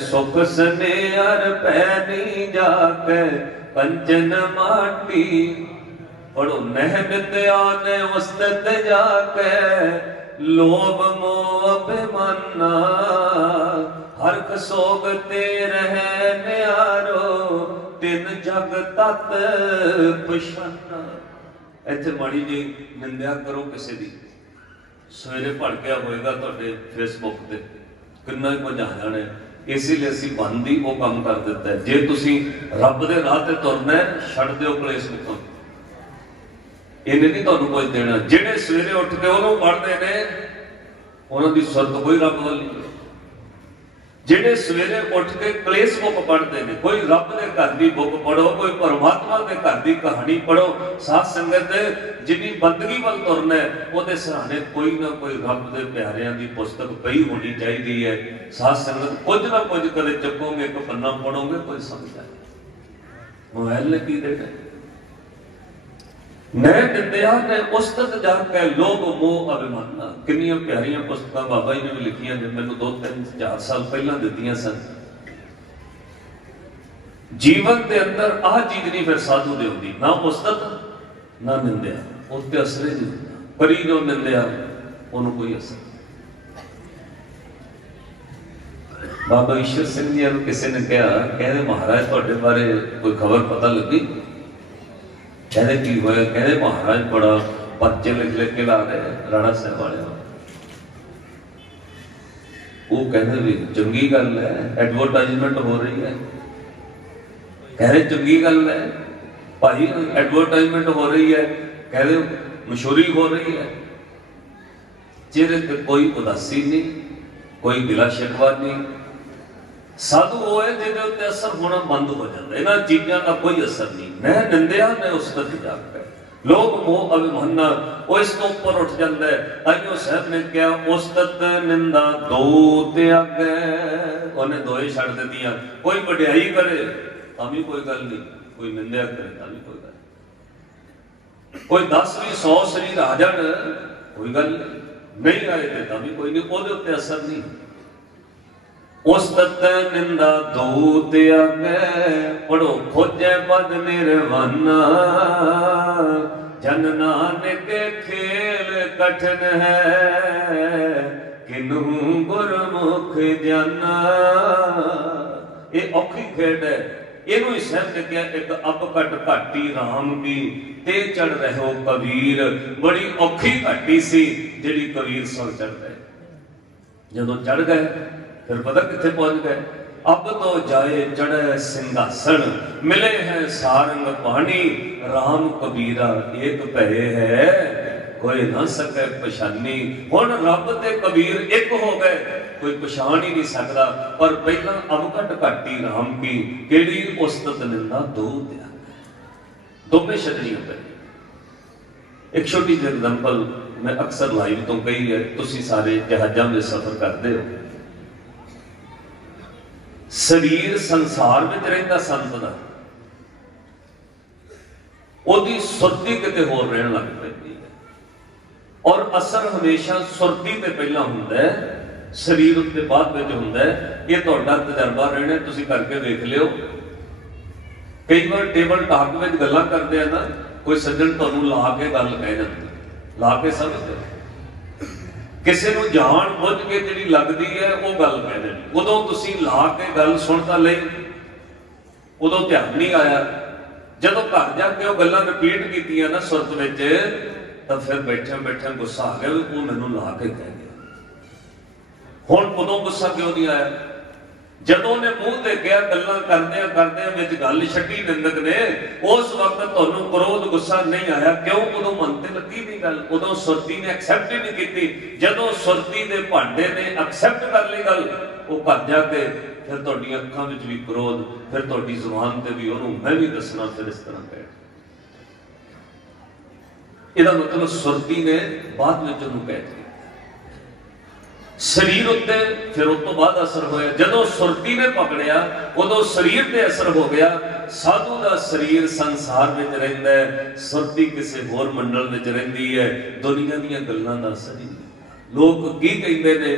सुख सने हर पै नहीं जाके, कंचन माटी पढ़ो नह निंदया ने उस्तत जाके, लोभ मोह अभिमाना हरख सोग ते रहे न्यारो, तिन जग तत पछाना। इत्थे माड़ी जी निंदा करो किसी दी, सवेरे भड़किया होएगा तुहाडे फेसबुक ते किन्ना ही कुछ आ जाना। इसीलिए असीं बंद ही वो काम कर दिता है। जे तुसीं रब दे राह ते तुरना है, छड्ड दिओ कलेश मुक्तों, इन्हें नहीं तुहानूं कुछ देना। जिहड़े सवेरे उठ के उहनूं पढ़दे ने उहनां दी सुरत कोई रब वाल नहीं। जिहड़े सवेरे उठ के कलेश बुक पढ़ते हैं, कोई रब के घर की बुक पढ़ो, कोई परमात्मा के घर की कहानी पढ़ो, साध संगत जिन्नी बंदगी वाल तुरना है, वो सराहने कोई ना कोई रब के प्यारिਆਂ की पुस्तक पई होनी चाहिए है। साध संगत कुछ ना कुछ कदे चुकोगे, एक पन्ना पढ़ोगे, कोई समझ आए। मोबाइल ने की देना नैं निंदिया ने उस्तत जाके, लोभ मोह अभिमाना। कितनी प्यारियां पुस्तकां बाबा जी ने भी लिखियां ने, मैनूं 2-3-4 साल पहला दित्तियां सन। जीवन के अंदर आह चीज नहीं फिर साधु दे होंदी, ना उस्तत ना निंदिया, उसते असर ही नहीं होता। परी जो निंदिया उन्होंने कोई असर। बाबा ईश्वर सिंह जी को किसी ने कहा, कहते महाराज तुहाडे बारे कोई खबर पता लगी? कहते की होया? कहते महाराज बड़ा पर्चे लिख लिख के ला रहे राणा साहब वाले। वो कहते भी चंगी गल है, एडवरटाइजमेंट हो रही है। कह रहे चंगी गल है भाई, एडवरटाइजमेंट हो रही है, कह रहे मशहूरी हो रही है। चेहरे पर कोई उदासी नहीं, कोई गिला शिकवा नहीं। साधु वो है जिहदे उत्ते असर होना बंद हो जाता है। इन्हां चीज़ों का कोई असर नहीं। मैं निंदिया मैं उस्तत जाकर, लोभ मोह अभिमाना वो इस तो ऊपर उठ जाता है। अयो साहब ने क्या उस्तत निंदा दो त्यागे, उन्हें दो ही छड़ दित्तियां। कोई वडियाई करे तां भी कोई गल नहीं, कोई निंदा करे तां भी कोई गल, कोई 10 भी 100 शरीर आ जाण कोई गल नहीं आए तां भी कोई नहीं, ਉਹਦੇ ਉੱਤੇ असर नहीं। उस्तत निंदा दो त्यागे, पढ़ो खोजे पद निर्वाणा। जन नानक खेल कठिन है, किन्हू गुरमुख जाना। ये औखी खेड है, इनू ही सहब ने कहा एक अब कट घाटी राम की, ते चढ़ रहो कबीर। बड़ी औखी घाटी सी जिहड़ी कबीर सुर चढ़ गए। जदों चढ़ गए फिर पता कितने पहुंच गए। अब तो जाए चढ़े सिंहासन, मिले हैं सारंग पानी। राम कबीरा एक भय है, कोई ना सके पछानी। हुण रब ते कबीर एक हो गए, कोई पछाण ही नहीं सकता। पर पहला अवघट घाटी राम की, केड़ी उस्तत निंदा दो त्याग, दोवें छड्डणियां पई। एक छोटी जी एग्जांपल मैं अक्सर लाइव तो कही है, तुसीं सारे जहाज़ां में सफर करते हो। शरीर संसार में रहिंदा संत दा, ओदी सुरती किते होर रहन लग पैंदी है। और असर हमेशा सुरती ते पहला हुंदा है, शरीर उत्ते बाद विच हुंदा है। ये तुहाडा तजर्बा रहना, तुसीं करके देख लिओ। कई बार टेबल टॉक विच गल्लां करदे आ ना, कोई सज्जण तुहानूं ला के गल कह जांदा, ला के समझदे किसी को जान बुझ के जी लगती है वो गल कह देनी, उदों तुसी ला के गल सुन तो ली, उदों ध्यान नहीं आया। जदों घर जाके वो गल्लां रिपीट कीतियां ना सुरत विच, तो फिर बैठे बैठे गुस्सा आ गया, वो मैनूं ला के कह गया। हुण उदों गुस्सा क्यों नहीं आया? जदों ने मूँह ते कहा, गल्लां करदियां करदियां विच गल छड्डी निंदक ने, उस वक्त तुहानूं क्रोध गुस्सा नहीं आया। क्यों? उदों मन ते लगी नहीं गल, उदों सुरती ने एक्सैप्ट ही नहीं की। जदों सुरती दे भांडे ने एक्सैप्ट कर ली गल, वो घर जाके फिर तुहाडी अखां विच भी क्रोध, फिर तुहाडी जुबान ते भी उहनूं मैं भी दसना, फिर इस तरह कह। इहदा मतलब सुरती ने बाद विच उहनूं कह दिया। शरीर उत्ते फिर उस तो बाद असर होया। जदों सुरती ने पकड़िया उदों शरीर ते असर हो गया। साधु का शरीर संसार में रहिंदा है, सुरती किसी होर मंडल में रहिंदी है। दुनिया दीयां गल्लां दा असर ही नहीं। लोग की कहिंदे ने,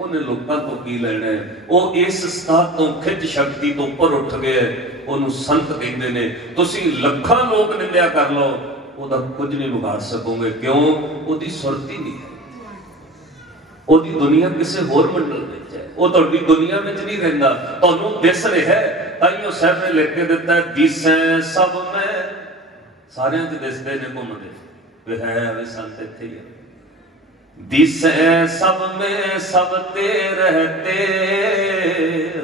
उन्हें लोकां तो की लेना है। वो इस स्ताद तो खिच शक्ति तो उपर उठ गए, उन्होंने संत कहिंदे ने। तुसीं लखां लोक निंदिया कर लो, उहदा कुछ नहीं बिगाड़ सकोगे। क्यों? उहदी सुरती नहीं है, ओदी दुनिया किसी होर मंडल में है, वो तुहाडी दुनिया में नहीं रहिंदा, तुहानूं दिस रहा है। ताइयों साहब ने लिख के दिता है, दिसै सब में, सारियां च दिसदे ने घुमदे वे है वे संत इत्थे ही है। दिसै सब में सब ते रहते,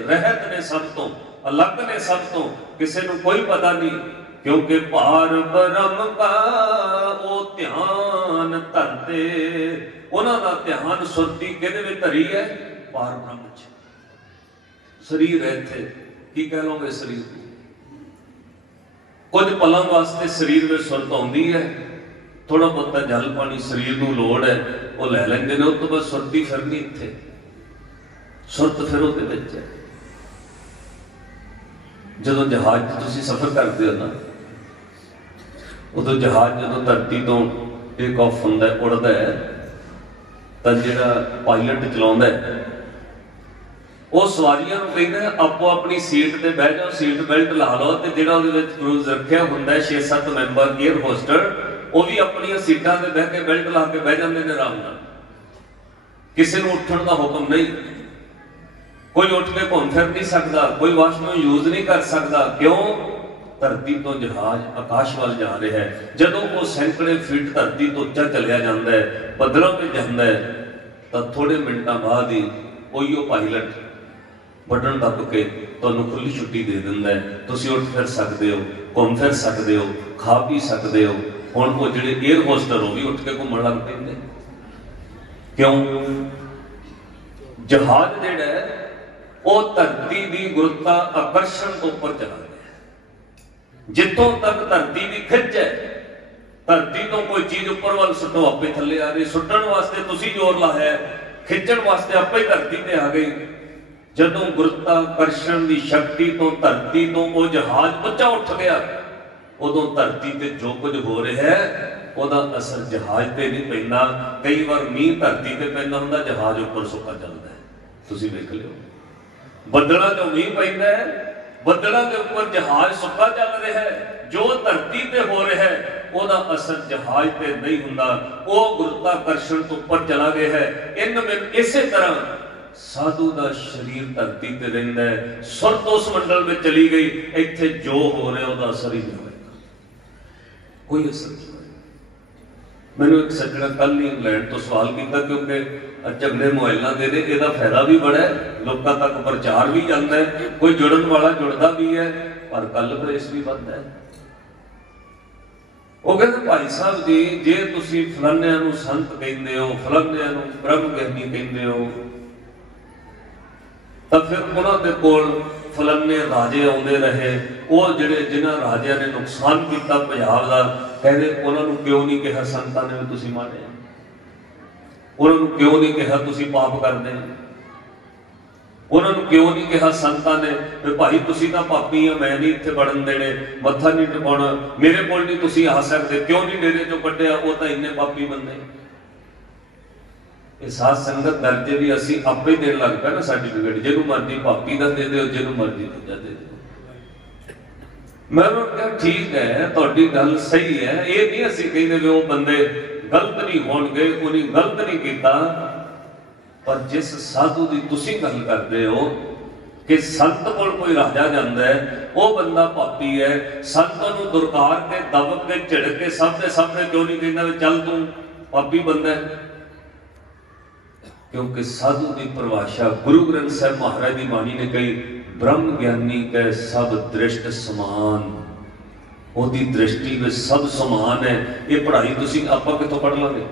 रहत ने सब तो, अलग ने सब तो, किसी नूं कोई पता नहीं। क्योंकि पार ब्रह्म का वो ध्यान धरते, उन्हां दा ध्यान सुरती किहदे विच धरी है? पार ब्रह्म च। शरीर है इत्थे, की कह लोगे शरीर को? कुछ पलों वास्ते शरीर में सुरत आउंदी है, थोड़ा बहुत जल पानी शरीर को लोड़ है, वो लै लैंदे ने, उस तो बाद सुरती फिरनी इत्थे, सुरत फिर उहदे विच है। जदों जहाज तुसीं सफर करते हो ना, उदों जहाज जदों धरती तो टेक ऑफ हुंदा है, उड़दा है, तो जिहड़ा पायलट चलाउंदा है वो सवारियां नूं कहदा है आपो अपनी सीट ते बह जाओ, सीट बेल्ट ला लो। ते जिहड़ा उहदे विच क्रूज रखिया हुंदा है 6-7 मैंबर एयर होस्टर, वो भी अपनी सीटां ते बह के बेल्ट ला के बह जांदे ने आराम नाल। किसी नूं उठण दा हुक्म नहीं, कोई उठ के घूम फिर नहीं सकता, कोई वाशरूम यूज नहीं कर सकता। क्यों? धरती तो जहाज आकाश वाल जा रहा है। जदों वो सैकड़े फीट धरती तो उच्चा चलिया जाता है, बदलों में जाता है, तो थोड़े मिनटा बाद ही उहिओ पायलट बटन दब के तुहानूं खुली छुट्टी दे दिंदा है। तुसीं उठ फिर सकते हो, घूम फिर सकते हो, खा पी सकते हो। हुण वो जिहड़े एयर होस्टर वो भी उठ के घूमण लग पैंदे। क्यों? जहाज जिहड़ा है वो धरती की गुरुत्वा आकर्षण तो उपर चला गया। जितों तक धरती की खिच है, धरती तो कोई चीज उपर वाल सुटो आपे थले आ रही, सुटन वास्ते तुसीं जोर लाया, खिंचण वास्ते आपे धरती ते आ गई। जदों गुरुत्वाकर्षण की शक्ति तो धरती तो वो जहाज उच्चा उठ गया, उदों धरती ते जो कुछ हो रहा है ਉਹਦਾ असर जहाज ते नहीं पैंदा। कई बार मीह धरती ते पैंदा हुंदा, जहाज उपर सुक्का चलदा है, तुसीं वेख लिओ। बदलां चों मीह पैंदा है, बदलां दे उपर जहाज सुक्का चल रहा है। जो धरती ते हो रहा है ਉਹਦਾ असर जहाज ते नहीं हुंदा, वो गुरुत्वाकर्षण तो उपर चला गया है। इसे तरह साधु का शरीर धरती ते रहिंदा है, सुरत उस मंडल में चली गई, इत्थे जो हो रहा उसका असर ही नहीं होगा, कोई असर नहीं। मैंने एक सज्जण कल ही इंग्लैंड तो सवाल किया, क्योंकि झगड़े मोबाइलों के ने इसका फायदा भी बड़ा है, लोगों तक प्रचार भी जाता है, कोई जुड़न वाला जुड़ता भी है, पर कल प्रेस भी बनता है। वो कहते भाई साहब जी, जे तुसीं फलानिਆਂ ਨੂੰ संत कहते हो, फलानिਆਂ ਨੂੰ ब्रह्म ज्ञानी कहते हो, तो फिर उन्होंने कोल फलाने राजे आते रहे, वो जिहड़े जिन्हां राजियां ने नुकसान किया पंजाब का, कहते उन्होंने क्यों नहीं कहा संतां ने भी तुसीं मारे, उन्होंने क्यों नहीं कहा तुसीं पाप करदे, उन्होंने क्यों नहीं कहा संतां ने भाई तुसीं तां पापी आ, मैं नहीं इत्थे वड़न देने, मत्था नहीं टिकाउणा, मेरे कोल नहीं तुसीं आ सकदे, क्यों नहीं डेरे चों कड्ढिया, वो तां इन्ने पापी बंदे। ये साध संगत दर्जे भी असीं आपे ही देण लग पए ना सर्टिफिकेट, जिहनूं मर्जी पापी दा दे दिओ, जिहनूं मर्जी दूजा दे दिओ। मैं उन्होंने कहा ठीक है, तुहाडी गल सही है, ये नहीं असीं कहदे भी वो बंदे गलत नहीं होणगे, उन्हें गलत नहीं किया, पर जिस साधु की तुसी गल करते हो कि संत कोल कोई राजा जाता है, वो बंदा पापी है, संत नूं दुरकार के दब के झिड़क के सब के सामने क्यों नहीं कहना चल तू पापी बंदा है? क्योंकि साधु की परिभाषा गुरु ग्रंथ साहिब महाराज की बाणी ने कही, ब्रह्म ज्ञानी के सब दृष्ट समान, ओदी दृष्टि में सब समान है। ये पढ़ाई तुसी आपां कित्थों पढ़ लांगे?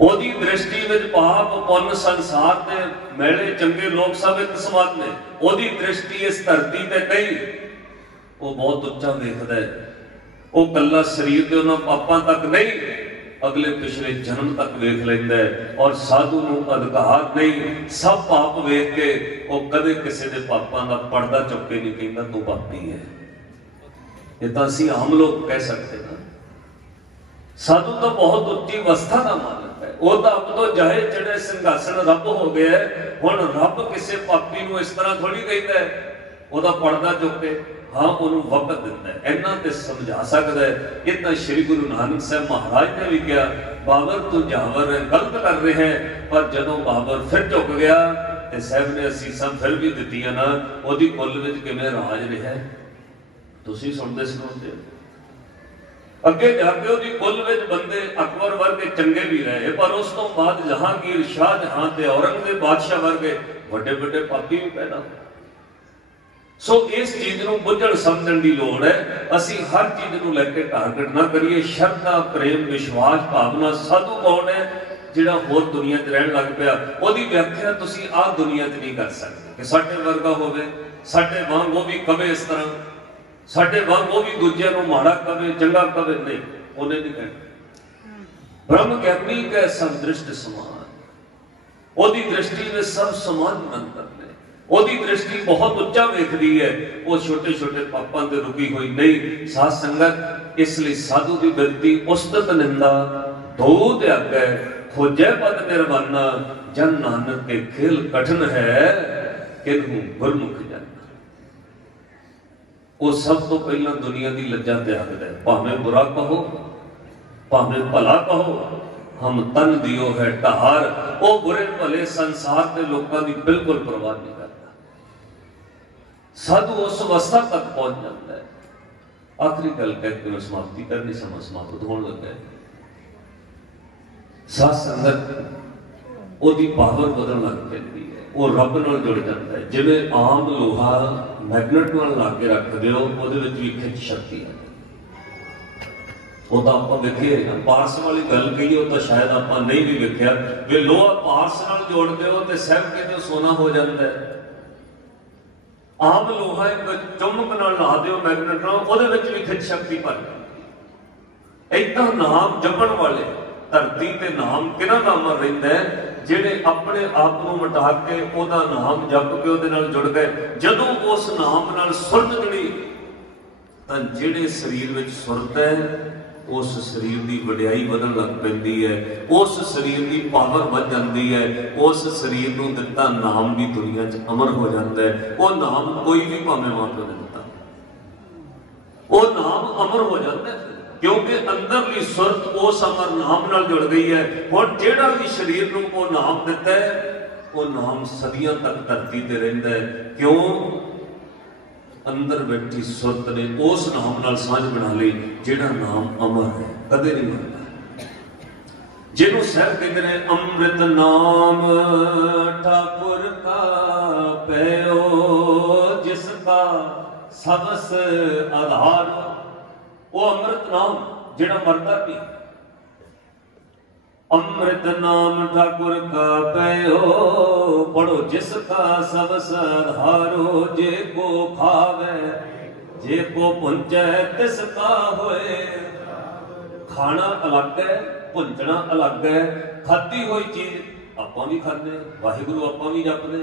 ओदी दृष्टि में पाप पुण्य संसार के मैले चंगे लोग सब एक समान ने। ओदी दृष्टि इस धरती ते नहीं, वो बहुत उच्चा देखदा है। वो कल्ला शरीर के उन्हां पापां तक नहीं, अगले पिछले जन्म तक वेख लैंदा है। और साधु नूं अधिकार नहीं, सब पाप वेख के वो कदे किसी दे पापां दा पर्दा चुक के नहीं कहंदा तू पापी है। ये तो असीं आम लोग कह सकते ना। साधु तो बहुत उच्ची अवस्था का मालक है, वो तो अब तो जाए चढ़े सिंघासन रब हो गया है। हुण रब किसी पापी नूं इस तरह थोड़ी कहता है, ਉਹਦਾ पर्दा चुक के हाँ ਉਹਨੂੰ वक्त दिता है, इन्ना ते समझा सकता है। इतना श्री गुरु नानक साहब महाराज ने भी कहा, बाबर तू जावर है, गलत कर रहे हैं। पर जदों बाबर फिर झुक गया तो साहब ने असीसां फिर भी दित्तियां ना, ਉਹਦੀ कुल विच किवें राज रहा है तुसीं सुणदे सुणाउंदे। अगे जाके ਉਹਦੀ कुल विच बंदे अकबर वर्गे चंगे भी रहे, पर उस तो बाद जहांगीर शाहजहां ते औरंगजेब बादशाह वर्गे वड्डे वड्डे पापी भी पैदा। सो इस चीज नूं बुझण समझण दी लोड़ है। असीं हर चीज नूं लैके टारगेट ना करिए। श्रद्धा प्रेम विश्वास भावना साधु कौन है जिहड़ा होर दुनिया च रहण लग पिया, ਉਹਦੀ व्याख्या तुसीं आ दुनिया च नहीं कर सकते कि साडे वर्गा होवे, साडे वांग वो भी कवे इस तरह, साडे वांग वो भी दूजे नूं माड़ा कवे चंगा कवे, नहीं उन्हें नहीं कहना। ब्रह्म ज्ञानी के सब दृष्टि समान, ओदी दृष्टि में सब समान अंतर ने। ओदी दृष्टि बहुत उच्चा वेखदी है, वो छोटे छोटे पापां ते रुकी हुई नहीं। साध संगत इसलिए साधु की बिरती उस्तत निंदा दो त्यागै खोजै पद निर्वाणा, जन नानक के खेल कठिन है किन्हू गुरमुख जाना। वो सब तो पहला दुनिया की लज्जा त्यागदा है, भावें बुरा कहो भावें भला कहो, हम तन दियो है ढार। वो बुरे भले संसार के लोगों की बिल्कुल परवाह नहीं करता। साधु उस अवस्था तक पहुंच जाता है। आखिरी गल कहते मैं समाप्ति करनी, समय समाप्त होने लगा है। साध संगत ओदी पावर बदलण लग पैंदी है, वो रब नाल जुड़ जाता है। जिवें आम लोहा मैगनेट नाल ला के रख दिओ, ਉਹਦੇ ਵਿੱਚ ਵੀ खिच शक्ति है। वो तो आप वेखे पारस वाली गल कही, वो तो शायद आप नहीं भी वेख्या वे लोहा पारस नाल जोड़ दिओ ते सब कहते सोना हो जाता है। आम लोहा एक चुंबक नाल ला दिओ मैगनेट नाल, ਉਹਦੇ ਵਿੱਚ भी खिच शक्ति भर जाती। इदां नाम जपण वाले धरती ते नाम किहड़ा नाम रहिंदा है, जिहड़े अपने आप को मिटा के ਉਹਦਾ नाम जप के ਉਹਦੇ ਨਾਲ जुड़ गए। जदों उस नाम नाल सुरत जड़ी तां जिहड़े शरीर विच सुरत है उस शरीर की वडियाई बदन लग पैंदी है, उस शरीर की पावर बढ़ जाती है, उस शरीर को दिता नाम भी दुनिया च अमर हो जाता है। वो नाम कोई भी भावें मां प्यो ने दिता, वो नाम अमर हो जाता है क्योंकि अंदरली सुरत उस अमर नाम नाल जुड़ गई है। हुण जिहड़ा भी शरीर को वो नाम दिता है, वो नाम सदियों तक धरती ते रहिंदा है। क्यों? अंदर बैठी सुरत ने उस नाम नाल सांझ बना ली, जिहड़ा नाम अमर है, कदे नहीं मरदा। जिन्हों साहब कहते हैं अमृत नाम ठाकुर का पैओ, जिसका सबस आधार। वो अमृत नाम जिहड़ा मरदा नहीं। अमृत नाम ठाकुर का पैओ, पढ़ो जिसका सबस आधारो। जे को खावे जे को पुंजै तिसका होए। खाना अलग है, भुंजना अलग है। खाधी हुई चीज आपां भी खाने, वाहिगुरु आपां भी जपदे,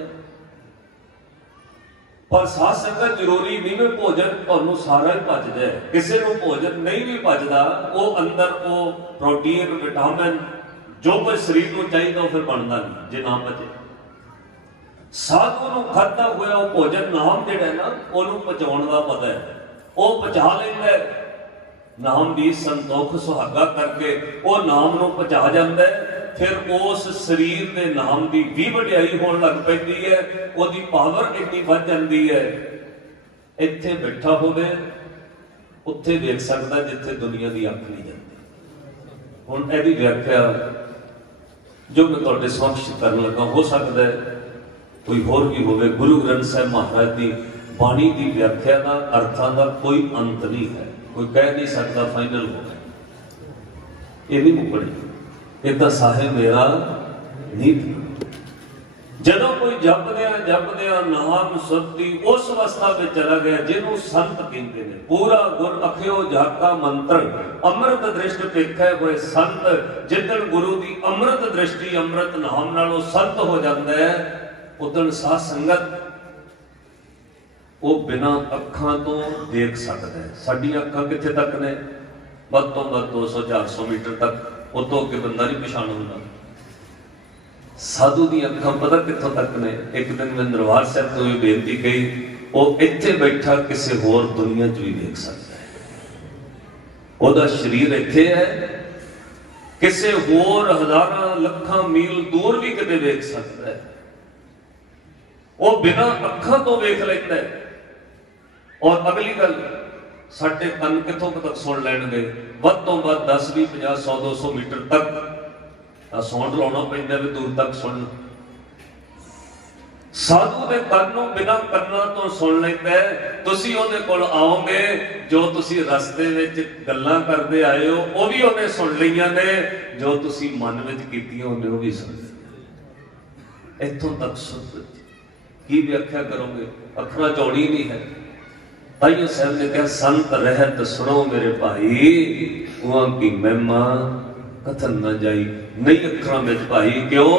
पर साध संगत जरूरी नहीं है भोजन तुहानूं सारा ही पच जाए। किसी को भोजन नहीं भी पचदा, वो अंदर वो प्रोटीन विटामिन जो कोई शरीर को चाहिए फिर बनता नहीं जे ना पचे। साधु नूं खाधा होया वो भोजन नाम जिहड़ा ना उहनूं पचाउण दा पता है, वो पचा लैंदा है। नाम दी संतोख सुहागा करके वो नाम नूं पचा जांदा है। फिर उस शरीर के नाम की भी वडियाई होने लग पैंदी है, उसकी पावर इतनी बढ़ जाती है। इत्थे बैठा होवे उत्थे देख सकता जिथे दुनिया की अख नहीं जाती। हुण इहदी व्याख्या जो मैं तुहाडे समक्ष करन लगा, हो सकता है कोई होर भी होवे। गुरु ग्रंथ साहिब महाराज की बाणी की व्याख्या का अर्थां का कोई अंत नहीं है, कोई कह नहीं सकता फाइनल हो गया, ये नहीं मुकड़ी। ये तो साहिब मेरा नीत जदों कोई जपदिया नाम सुरती उस अवस्था में चला गया जिन्हों संत कहते हैं। पूरा गुर अखियो जाका मंत्र अमृत दृष्टि पेखे हुए संत, जिदन गुरु की अमृत दृष्टि अमृत नाम नालों संत हो जाता है, उदन साध संगत वो बिना अखां तो देख सकता है। साडियां अखां कित्थे तक ने? वध तो वध 200-400 मीटर तक, उस तो अगे बंदा नहीं पछाण हुंदा। साधु दी अखां पता कित्थों तक ने? एक दिन मैं दरबार साहिब तो ये बेनती कही, वो इत्थे बैठा किसी होर दुनिया च भी देख सकता है। ओदा शरीर इत्थे है, किसी होर हजारां लखां मील दूर भी किते देख सकता है। वो बिना अखां तो वेख लैंदा है। और अगली गल, साडे कंन कित्थों तक सुन लैणगे? वध तो वध 10, 20, 50, 100, 200 मीटर तक सौंड लाना पैंदा भी दूर तक सुन। साधु के कन बिना कन्ना तो सुन लेंदा है। तुसी उहदे कोल आओगे, जो तुसी रस्ते विच गल्लां करदे आए हो वो भी उहने सुन लईआं ने, जो तुसी मन विच कीतीआं उहने वो भी सुन लईआं। इत्थों तक सुन की व्याख्या करोगे? अखरा चौड़ी नहीं है। ताइयों साहब ने कहा संत रहत सुनो मेरे भाई, उहां की महिमा कथन न जाई। नहीं अखरां विच भाई, क्यों?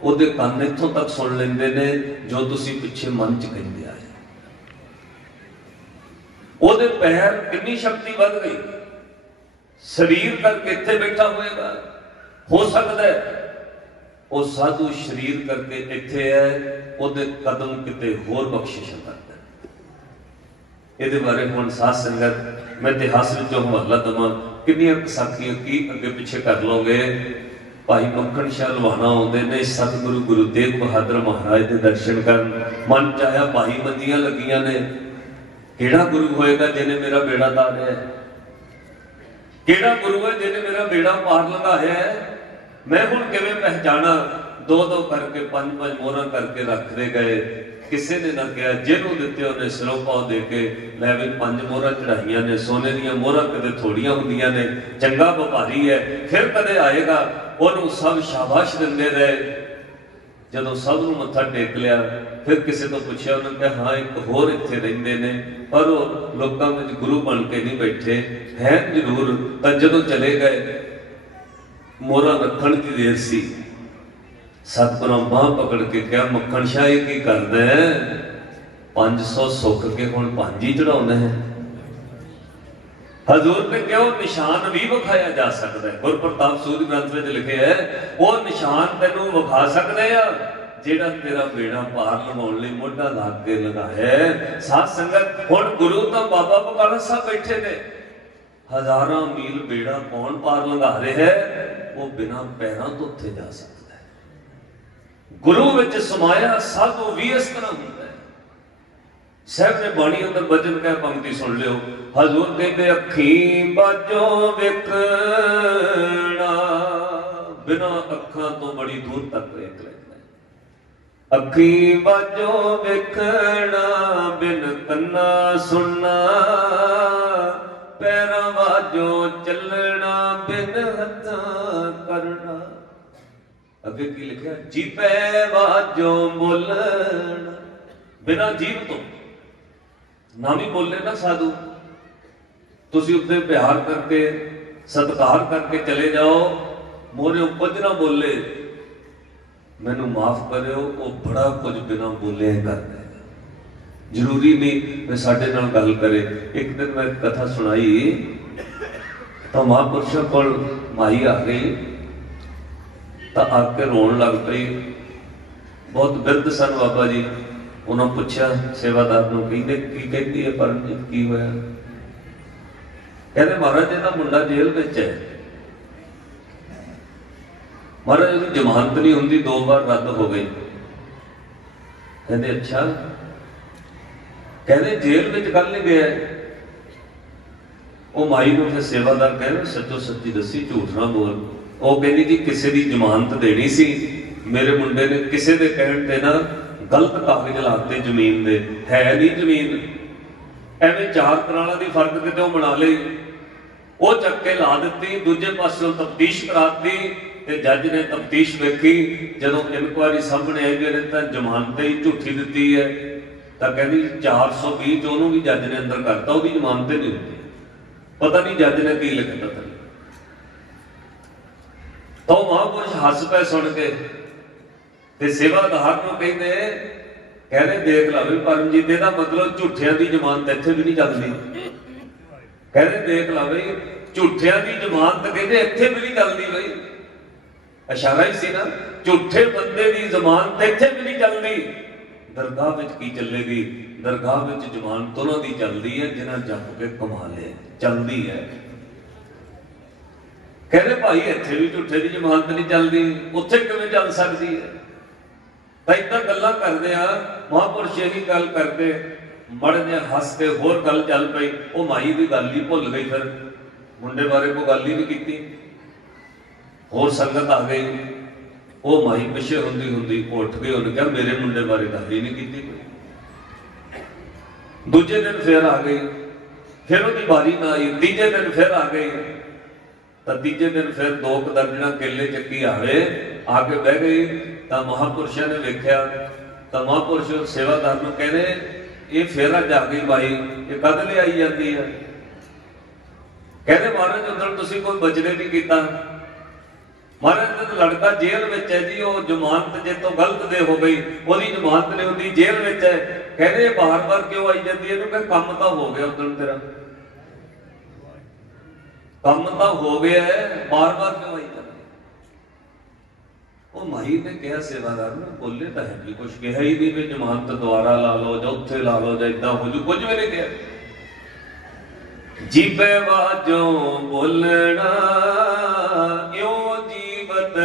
उहदे कंन इत्थों तक सुन लैंदे ने जो तुसी पिछे मन च कहंदे आए। उहदे पैर कितनी शक्ति बढ़ गई, शरीर करके इत्थे बैठा होएगा। हो सकता है वो साधु शरीर करके इत्थे है, उहदे कदम किते होर बख्शिश करदा है। इहदे बारे हुण साध संगत मैं इतिहास विचों हवाला देवां, कितनी साखियां की अगे पिछे कर लोगे। भाई मक्खन शाह लुहाना आउंदे ने सतगुरु गुरु तेग बहादुर महाराज के दर्शन करन। मन चाया भाई मंदियां लगियां ने, केड़ा गुरु होएगा जिन्हें मेरा बेड़ा तारिया है? केड़ा गुरु है जिन्हें मेरा बेड़ा पार लगाया है? मैं हुण किवें पहचाना? 2-2 करके 5-5 मोहरां करके रखते गए। किसी ने ना कहा, जिन्हों दिते उन्हें सिरों पाव दे के लै भी 5 मोहरां चढ़ाइयां ने। सोने दी मोहरां कदे थोड़ियां हुंदियां ने, चंगा व्यापारी है, फिर कदे आएगा। उन्होंने सब शाबाश देंदे रहे। जदों सब नूं मत्था टेक लिया, फिर किसी तो पूछा, उन्होंने कहा हाँ एक होर इत्थे रहिंदे ने, पर वो लोकां विच गुरु बन के नहीं बैठे हैं जरूर। पर जदों चले गए, मोहरां रखण दी देर सी, सतगुरां बांह पकड़ के क्या मक्खन शाह ये की करदा है? 500 सुख के हुण 5 ही चढ़ाउंदा है। हजूर ने क्या निशान भी विखाया जा सकता है। गुर प्रताप सूद ग्रंथ में लिखे है, वो निशान तेनों विखा सकते हैं जेड़ा तेरा बेड़ा पार लगाउण लई मोढा ला के लगाया है। साध संगत हुण गुरु तो बाबा बकाला साहब बैठे ने, हजारां मील बेड़ा कौन पार लंघा रहे है? वो बिना पैरों तो उत्थे जा सकता। गुरु विच समाया साधु भी इस तरह होता है। साहब ने बाणी अंदर वचन कह पंक्ति सुन लियो। हजूर कहते अखी बाजो विकना, बिना अखां तो बड़ी दूर तक देख लेना। अखी बाजो विकना, बिन कन्ना सुनना, पैरां वाजो चलना, बिन हथां करना। अगे की लिखा? जीपे वाजो बोलना, बिना जीव तो ना भी बोले ना साधु। तुसी उत्ते प्यार करके सत्कार करके चले जाओ, मोरे कुछ ना बोले, मैनू माफ करो, वो बड़ा कुछ बिना बोले कर देगा। जरूरी नहीं मैं साडे नाल गल करे। एक दिन मैं कथा सुनाई तो महापुरुषों को माई आ गई, तो आके रोन लग पई। बहुत बिरध सन बाबा जी। उन्होंने पूछा सेवादार नूं, कहते की कहती है परमजीत की होया? कहते महाराज इहदा मुंडा जेल विच है। महाराज उसकी जमानत नहीं होंगी, 2 बार रद्द हो गई। कहते अच्छा, कहते जेल में कल नहीं गया। वो माई को फिर सेवादार कहते सच्चो सच्ची दसी, झूठ ना बोल। वो कहती जी किसी की जमानत देनी सी, मेरे मुंडे ने किसी के कहण ते ना गलत कागज लाते जमीन दे, है नहीं जमीन, एवं 4 कनालों की फर्क कितों बना ली, वो चक्के ला दी। दूजे पासों तफ्तीश कराती, जज ने तफ्तीश वेखी, जो इनकुआरी सामने आई गई तो जमानत ही झूठी दी है। तो कहती 420 चोनू भी जज ने अंदर करता, वो भी जमानत नहीं होती। पता नहीं जज ने की लिखता था। तो महापुरुष हस पे सुन के ते सेवादार को कहते देख ला भी परमजीत, का मतलब झूठिया की जमानत इत्थे भी नहीं चलती। कहते देख ला बई झूठिया की जमानत कहते इत्थे भी नहीं चलती। बई इशारा ही सी ना, झूठे बंदे की जमानत इत्थे भी नहीं चलती। दरगाह विच की चलेगी? दरगाह विच जमानत उन्हां दी चलदी है जिन्हां जप के कमा ले, चलदी है। कहते भाई इत्थे भी झूठे की जमानत नहीं चलती, उत्थे किवें चल सकती है? तो इतना गल्लां करदे आ महापुरुष यही गल करते मड़ ने हस के होर गल चल पई। वो माई की गल ही भुल गई, फिर मुंडे बारे कोई गल ही नहीं की। होर संगत आ गई, वो माई पिछे हुंदी हुंदी उठ गई, उन्हें कहा मेरे मुंडे बारे गल ही नहीं की। दूजे दिन फिर आ गई, फिर उसकी बारी ना आई। तीजे दिन फिर आ गई, तो तीजे दिन फिर 2 दर्जन केले चक्की आवे, आके बह गई। तो महापुरुषों ने वेख्या, तो महापुरुष सेवादार को कहते ये फिर अज आ गई बाई, ये कद ले आई जाती है? कहते महाराज उधर तुसीं कोई बचने नहीं किया। महाराज लड़का जेल में है जी, वो जमानत जे तो गलत दे हो गई, वो जमानत नहीं होती, जेल में है। कहते बार बार क्यों आई जाती है? काम तो हो गया उधर, तेरा काम तो हो गया है, बार बार क्यों आई जाती? वो माही ने कहा सेवादार ने, बोले तो है जी कुछ कहा ही नहीं भी जमानत दोबारा ला लो, जो उत्थे ला लो, जो इदा हो जू, कुछ भी नहीं कहा। जीबे बाजो बोलना यो जीवत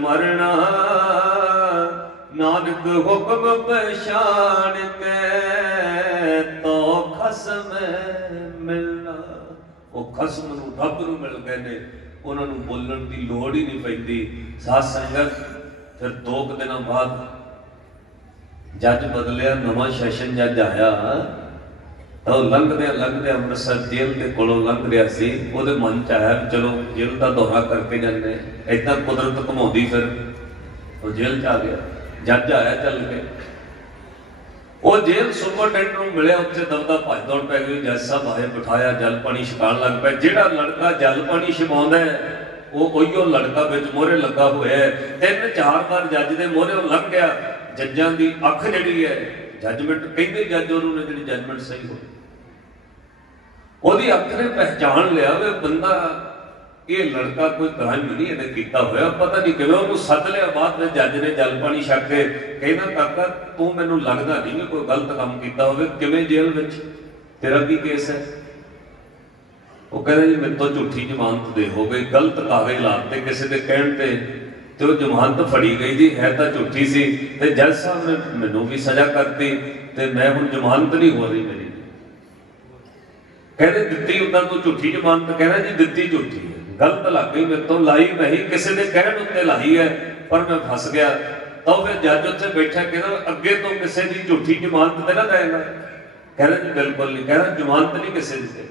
मरना, नानक हुक्म पछाण के तो खसम मिलना। वो खसम नूं रब नूं मिल गए ने, उन्होंने बोलण की लोड़ ही नहीं पैंदी। साध संगत फिर 2 दिनों बाद जज बदलिया, नवा सैशन जज आया। तो लंघदे अमृतसर जेल के कोलों लंघ रहा सी, उहदे मन च आया चलो जेल का दौरा करके जाने। इदा कुदरत घुमाउंदी फिर वो जेल च आ गया। जज आया चल के, वो जेल सुपरडेंट को मिले, उत्थे दबदा भज दौड़ पै गई। जज साहब आए, बिठाया, जल पानी छकाण लग पे। जिहड़ा लड़का जल पानी छकाउंदा है वो उहिओ लड़का विच मोहरे लगा होया है। 3-4 बार जज दे मोहरे लंघ गया। जजां दी अख जिहड़ी है जजमेंट कहते जज उन्होंने जी जजमेंट सही हो, अख ने पहचान लिया वे बंदा ये लड़का कोई क्राइम नहीं इन्हें किया होया। पता नहीं किवें उन्होंने सद लिया। बाद में जज ने जल पानी छक के कहना काका तू मैनू लगता नहीं मैं कोई गलत काम किया हो, किवें जेल में, तेरा की केस है? वो कहते जी मेरे तो झूठी जमानत दे हो गई, गलत कागज लाते किसी के कहण ते, तो वो जमानत फड़ी गई जी, है तो झूठी सी। ते जज साहब ने मैनू भी सजा करती, ते मैं हुण जमानत नहीं हो रही मेरी। कहते दित्ती उदां तू झूठी जमानत? कहना जी दित्ती झूठी है, गलत लग गई मेरे तो, लाई नहीं किसी के कहण उत्ते लाई है, पर मैं फस गया। तो फिर जज उत्थे बैठा कहना अगे तो किसी की झूठी जमानत ते ना देगा? कहना जी बिल्कुल नहीं। कहना जमानत नहीं किसी की।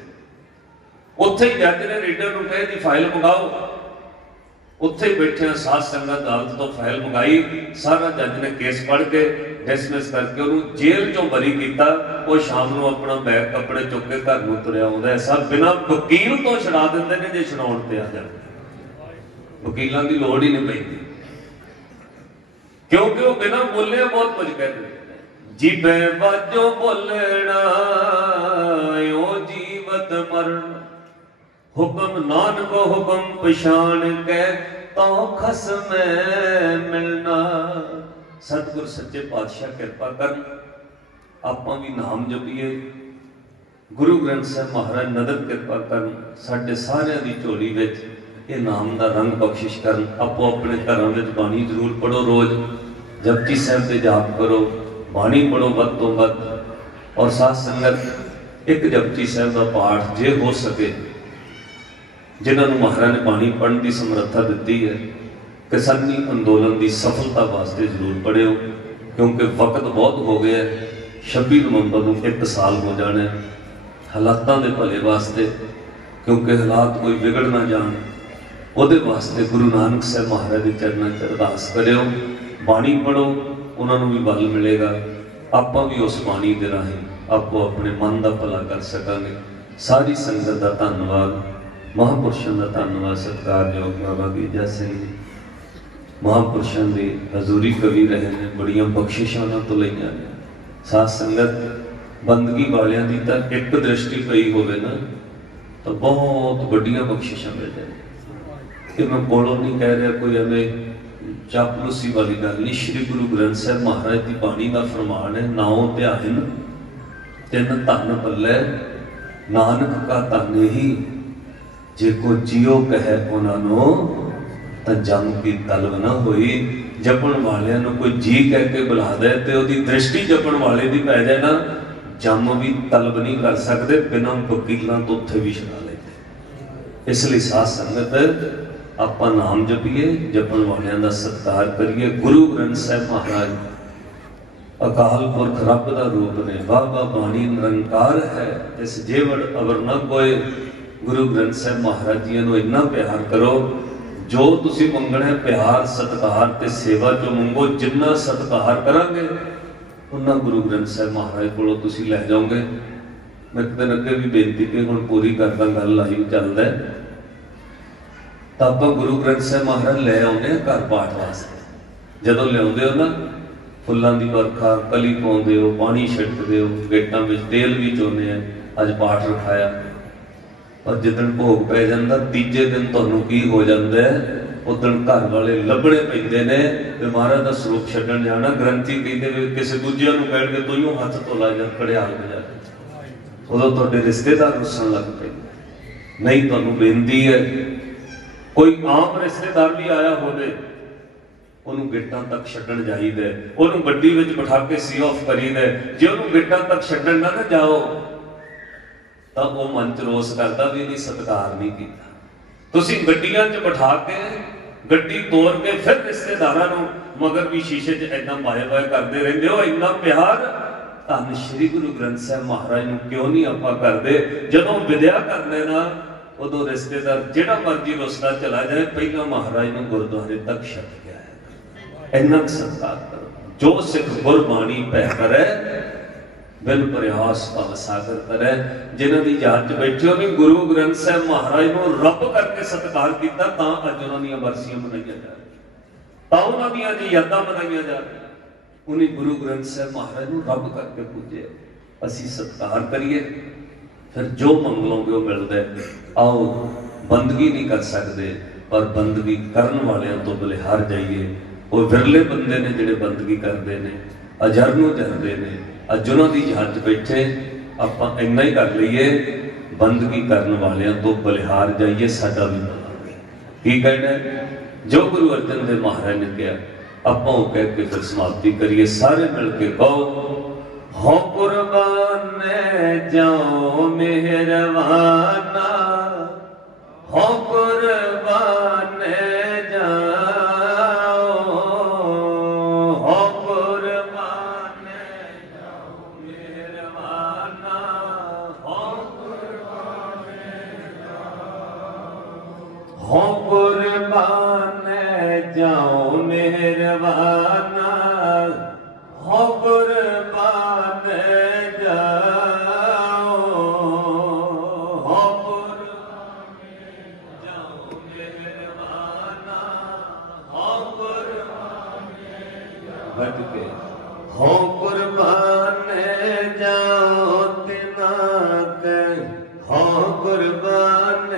उत्थे ही जज ने रीडर को कहे जी फाइल मंगाओ। उत्थे ही बैठे साध संगत अदालत तो फाइल मंगाई। सारा जज ने केस पढ़ के डिसमिस करके उन्होंने जेल चों बरी किया। वो शाम को अपना बैग कपड़े चुक के घर में तुरया आउंदा है। सब बिना वकील तो छड़ा दिंदे ने जे छड़ाउण ते आ जाए। वकीलों की लोड़ ही नहीं पैंदी, क्योंकि वो बिना बोले बहुत कुछ कहते। जीबे बाजो बोलना ओ जीवत मरण, हुक्म नानक हुक्म पछाण के तो खसम मिलना। सतगुर सच्चे पातशाह कृपा कर, आपां भी नाम जपीए। गुरु ग्रंथ साहिब महाराज नदर कृपा कर, साडे सारियां दी झोली विच ये नाम का रंग बख्शिश कर। आपो अपने घरों में बाणी जरूर पढ़ो, रोज जपजी साहब के जाप करो, बाणी पढ़ो वध तो वध। और साथ संगत एक जपजी साहब का पाठ जे हो सके, जिन्होंने महाराज ने बाणी पढ़ने की समर्था दी है, किसानी अंदोलन की सफलता वास्ते जरूर पढ़ियो, क्योंकि वक्त बहुत हो गया। 26 नवंबर को 1 साल हो जाना हालातों के भले वास्ते, क्योंकि हालात कोई बिगड़ ना जान, ਉਹਦੇ वास्ते गुरु नानक साहब महाराज के चरणों च अरदास करियो, बाणी पढ़ो, उन्होंने भी बल मिलेगा। आप भी उस बाणी के राही आपको अपने मन का भला कर सकांगे। सारी संगत का धन्यवाद, महापुरुषों का धन्यवाद। सत्कारयोग बाबा गीजा सिंह जी महापुरुषों की हजूरी कवि रहे हैं, बड़िया बख्शिशां उन्हां तो लईआं ने। साथ संगत बंदगी वालियां दी तां एक दृष्टि पई होवे ना तो बहुत बड़िया बख्शिशां मिल जाए। कि मैं कोलों नहीं कह रहा, कोई हमें चापलूसी वाली गल नहीं। श्री गुरु ग्रंथ साहब महाराज की बाणी का फरमान है, नाओ ध्यान तिन धन पल्लै, नानक का धन ही जे को जियो कहे उन्होंने तो जम की तलब ना होई। जपण वालियां नूं कोई जी कह के बुला दे तो उसकी दृष्टि जपण वाले की पै जाए ना, जम भी तलब नहीं कर सकते, बिना वकीलों तो उत्थे भी छड़ा लेते। इसलिए साथ संगत आप नाम जपीए, जपण वालियां दा सत्कार करिए। गुरु ग्रंथ साहब महाराज अकाल पुरख रब का रूप ने, बाबा बाणी निरंकार है, इस जेवड़ अवर न कोय। गुरु ग्रंथ साहब महाराज जी नूं इन्ना प्यार करो, जो तुसी मंगना है प्यार सत्कार ते सेवा चो मंगो। जिन्ना सत्कार करांगे उन्ना गुरु ग्रंथ साहब महाराज कोलों तुसी लै जाओगे। मैं एक दिन अगे भी बेनती कि हुण पूरी करदा, गल लाइव चलदा है, तो आप गुरु ग्रंथ साहब महाराज ले आने घर पाठ वास्ते। जदों लियाउंदे हो ना, फुल्लां दी वर्खा कली पाउंदे हो, पानी छिड़कदे हो, गेटां विच तेल भी चोने हैं, अज पाठ रखाया। और जिदन भोग पै जांदा, तीजे दिन तुहानूं की हो जांदा है, उदन घर वाले लभणे पैंदे ने ते महाराज दा स्वरूप छड्डण जाना। ग्रंथी कहंदे किसी दूजिਆਂ ਨੂੰ ਕਹਿਣਗੇ ਤੂੰ ਹੀ हथ तो ला जा खड़ियाल बजा के, उदों तुहाडे रिश्तेदार रुसन लग पैंदे। नहीं तुहानूं बेनती है, कोई आम रिश्तेदार भी आया होवे, उन्होंने गेटां तक छड्डण जाईदा, उन्होंने गड्डी विच बिठा के सी ऑफ करीदा। जे उन्होंने गेटां तक छड्डण ना जाओ तो वो मन च रोस करता भी नहीं, सत्कार नहीं किया। तुसीं गड्डियां च बिठा के गड्डी तोड़ के फिर रिश्तेदारां नूं मगर भी शीशे च इदां बाए बाए करते रहंदे हो। इन्ना प्यार धन श्री गुरु ग्रंथ साहब महाराज नूं क्यों नहीं आपां करदे? जदों विद्या करदे ना उदों रिश्तेदार जिहड़ा मर्जी रुसदा चला जाए, पहला महाराज नूं गुरुद्वारे तक छड्ड के आया। इन्ना सत्कार करो। जो सिख गुरबाणी पै करे, बिन प्रयास भव सागर करे। जिन्हां दी याद च बैठे हो, गुरु ग्रंथ साहब महाराज नूं रब करके सत्कार किया, तां अज उन्हां दीयां बरसियां मनाईयां जा रहीआं, तां उन्हां दीयां यादां मनाईयां जा रहीआं। उन्हें गुरु ग्रंथ साहब महाराज नूं रब करके पूजे। असीं सत्कार करिए, फिर जो मंगलोगे वो मिलता है। आओ बंदगी नहीं कर सकते, पर बंदगी करने वालियां तो बलिहार जाइए। वो विरले बंदे ने जिहड़े बंदगी करते हैं, अजरनों जरते हैं। अज उन्हां दी याद बैठे आपां इन्ना ही कर लईए, बंदगी करने वालियां तो बलिहार जाइए। साडा भी की कहना है, जो गुरु अर्जन देव महाराज ने कहा आपां वो कह के फिर समाप्ति करिए। सारे मिल के कहो, हो कुर्बान जाओ मेहरबाना, हो कुर्बान जाओ, हो कुर्बान जाओ मेहरबाना, हो कुर्बान जाओ, हो कुर्बान जाओ मेहरबाना, हो कुर्बान जाओ, हो कुर्बान जाओ मेहरबाना, हो कुर्बान जाओ, बैठ के हो कुर्बान जाओ तिना के, हो कुर्बान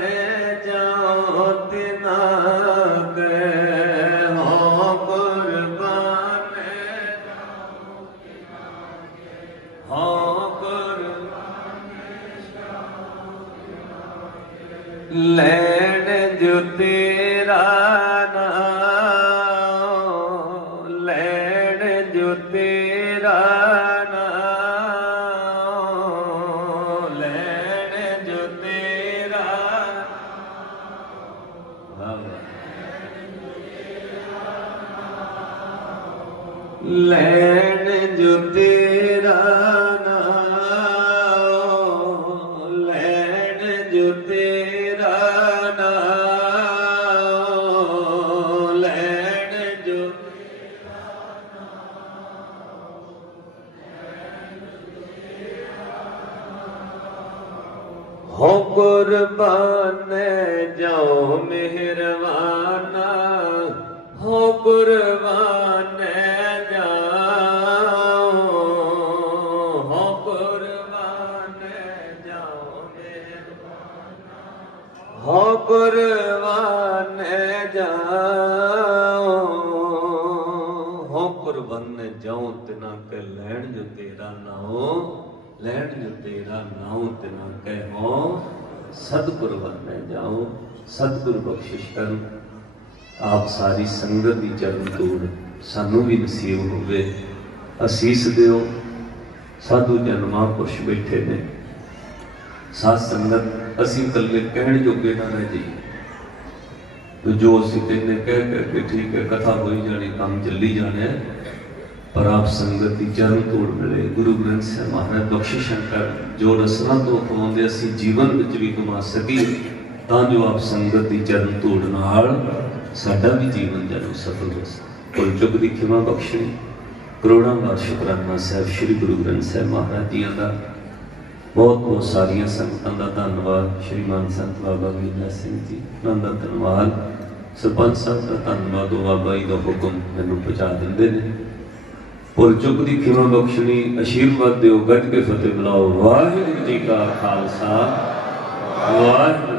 जाओ तिना के, हो कुर्बान जाओ तिना के, हो कुर्बान जाओ तिना के। लैण जो तेरा नाम, लैण जो तेरा नाम, लैण जो तेरा, लैण जो तेरा नाम, लैण जो तेरा नाम, लैण जो, हो कुर्बान जाओ मेहरबाना, हो कुर्बान जाओ, हो कुर्बान जाओ मेहरबाना, हो कुर्बान जाओ, हो कुर्बान जाओ तिना के लैण जो तेरा नाओ, लैण जो तेरा नाओ तिना के हो सतकुर्बान जाओ। सतगुरु बख्शिश करन आप सारी संगत की चरण तोड़ सानू भी नसीब होवे। असीस दिओ साधु जन महापुरुष बैठे ने, साध संगत असीं कल्ले कहण जोगे ना रह जाइए। तो जो असीं कहने कह के ठीक है कथा होई जानी काम चली जाने, पर आप संगत की चरण तोड़ मिले। गुरु ग्रंथ साहिब महाराज बख्शिश कर जो रसना तो कमाते असीं जीवन विच भी कमा सकीए, तां जो आप संगत की चरण तोड़ नाल साडा भी जीवन जरूर सफल हो सके। भुल चुक दी खिमा बख्शणी, करोड़ां बार शुकराना साहिब श्री गुरु ग्रंथ साहिब महाराज जी का बहुत बहुत सारिया संगतां दा धन्नवाद। श्रीमान संत बाबा वीरला सिंह जी उन्हां दा धन्नवाद, सरपंच साहब का धन्नवाद। बाबा जी का हुक्म मैनूं पहुँचा दिंदे ने। भुल चुक दी खिमा बख्शणी, आशीर्वाद दिओ, गज के फतेह बुलाओ। वाहिगुरू जी का खालसा, वाहिगुरू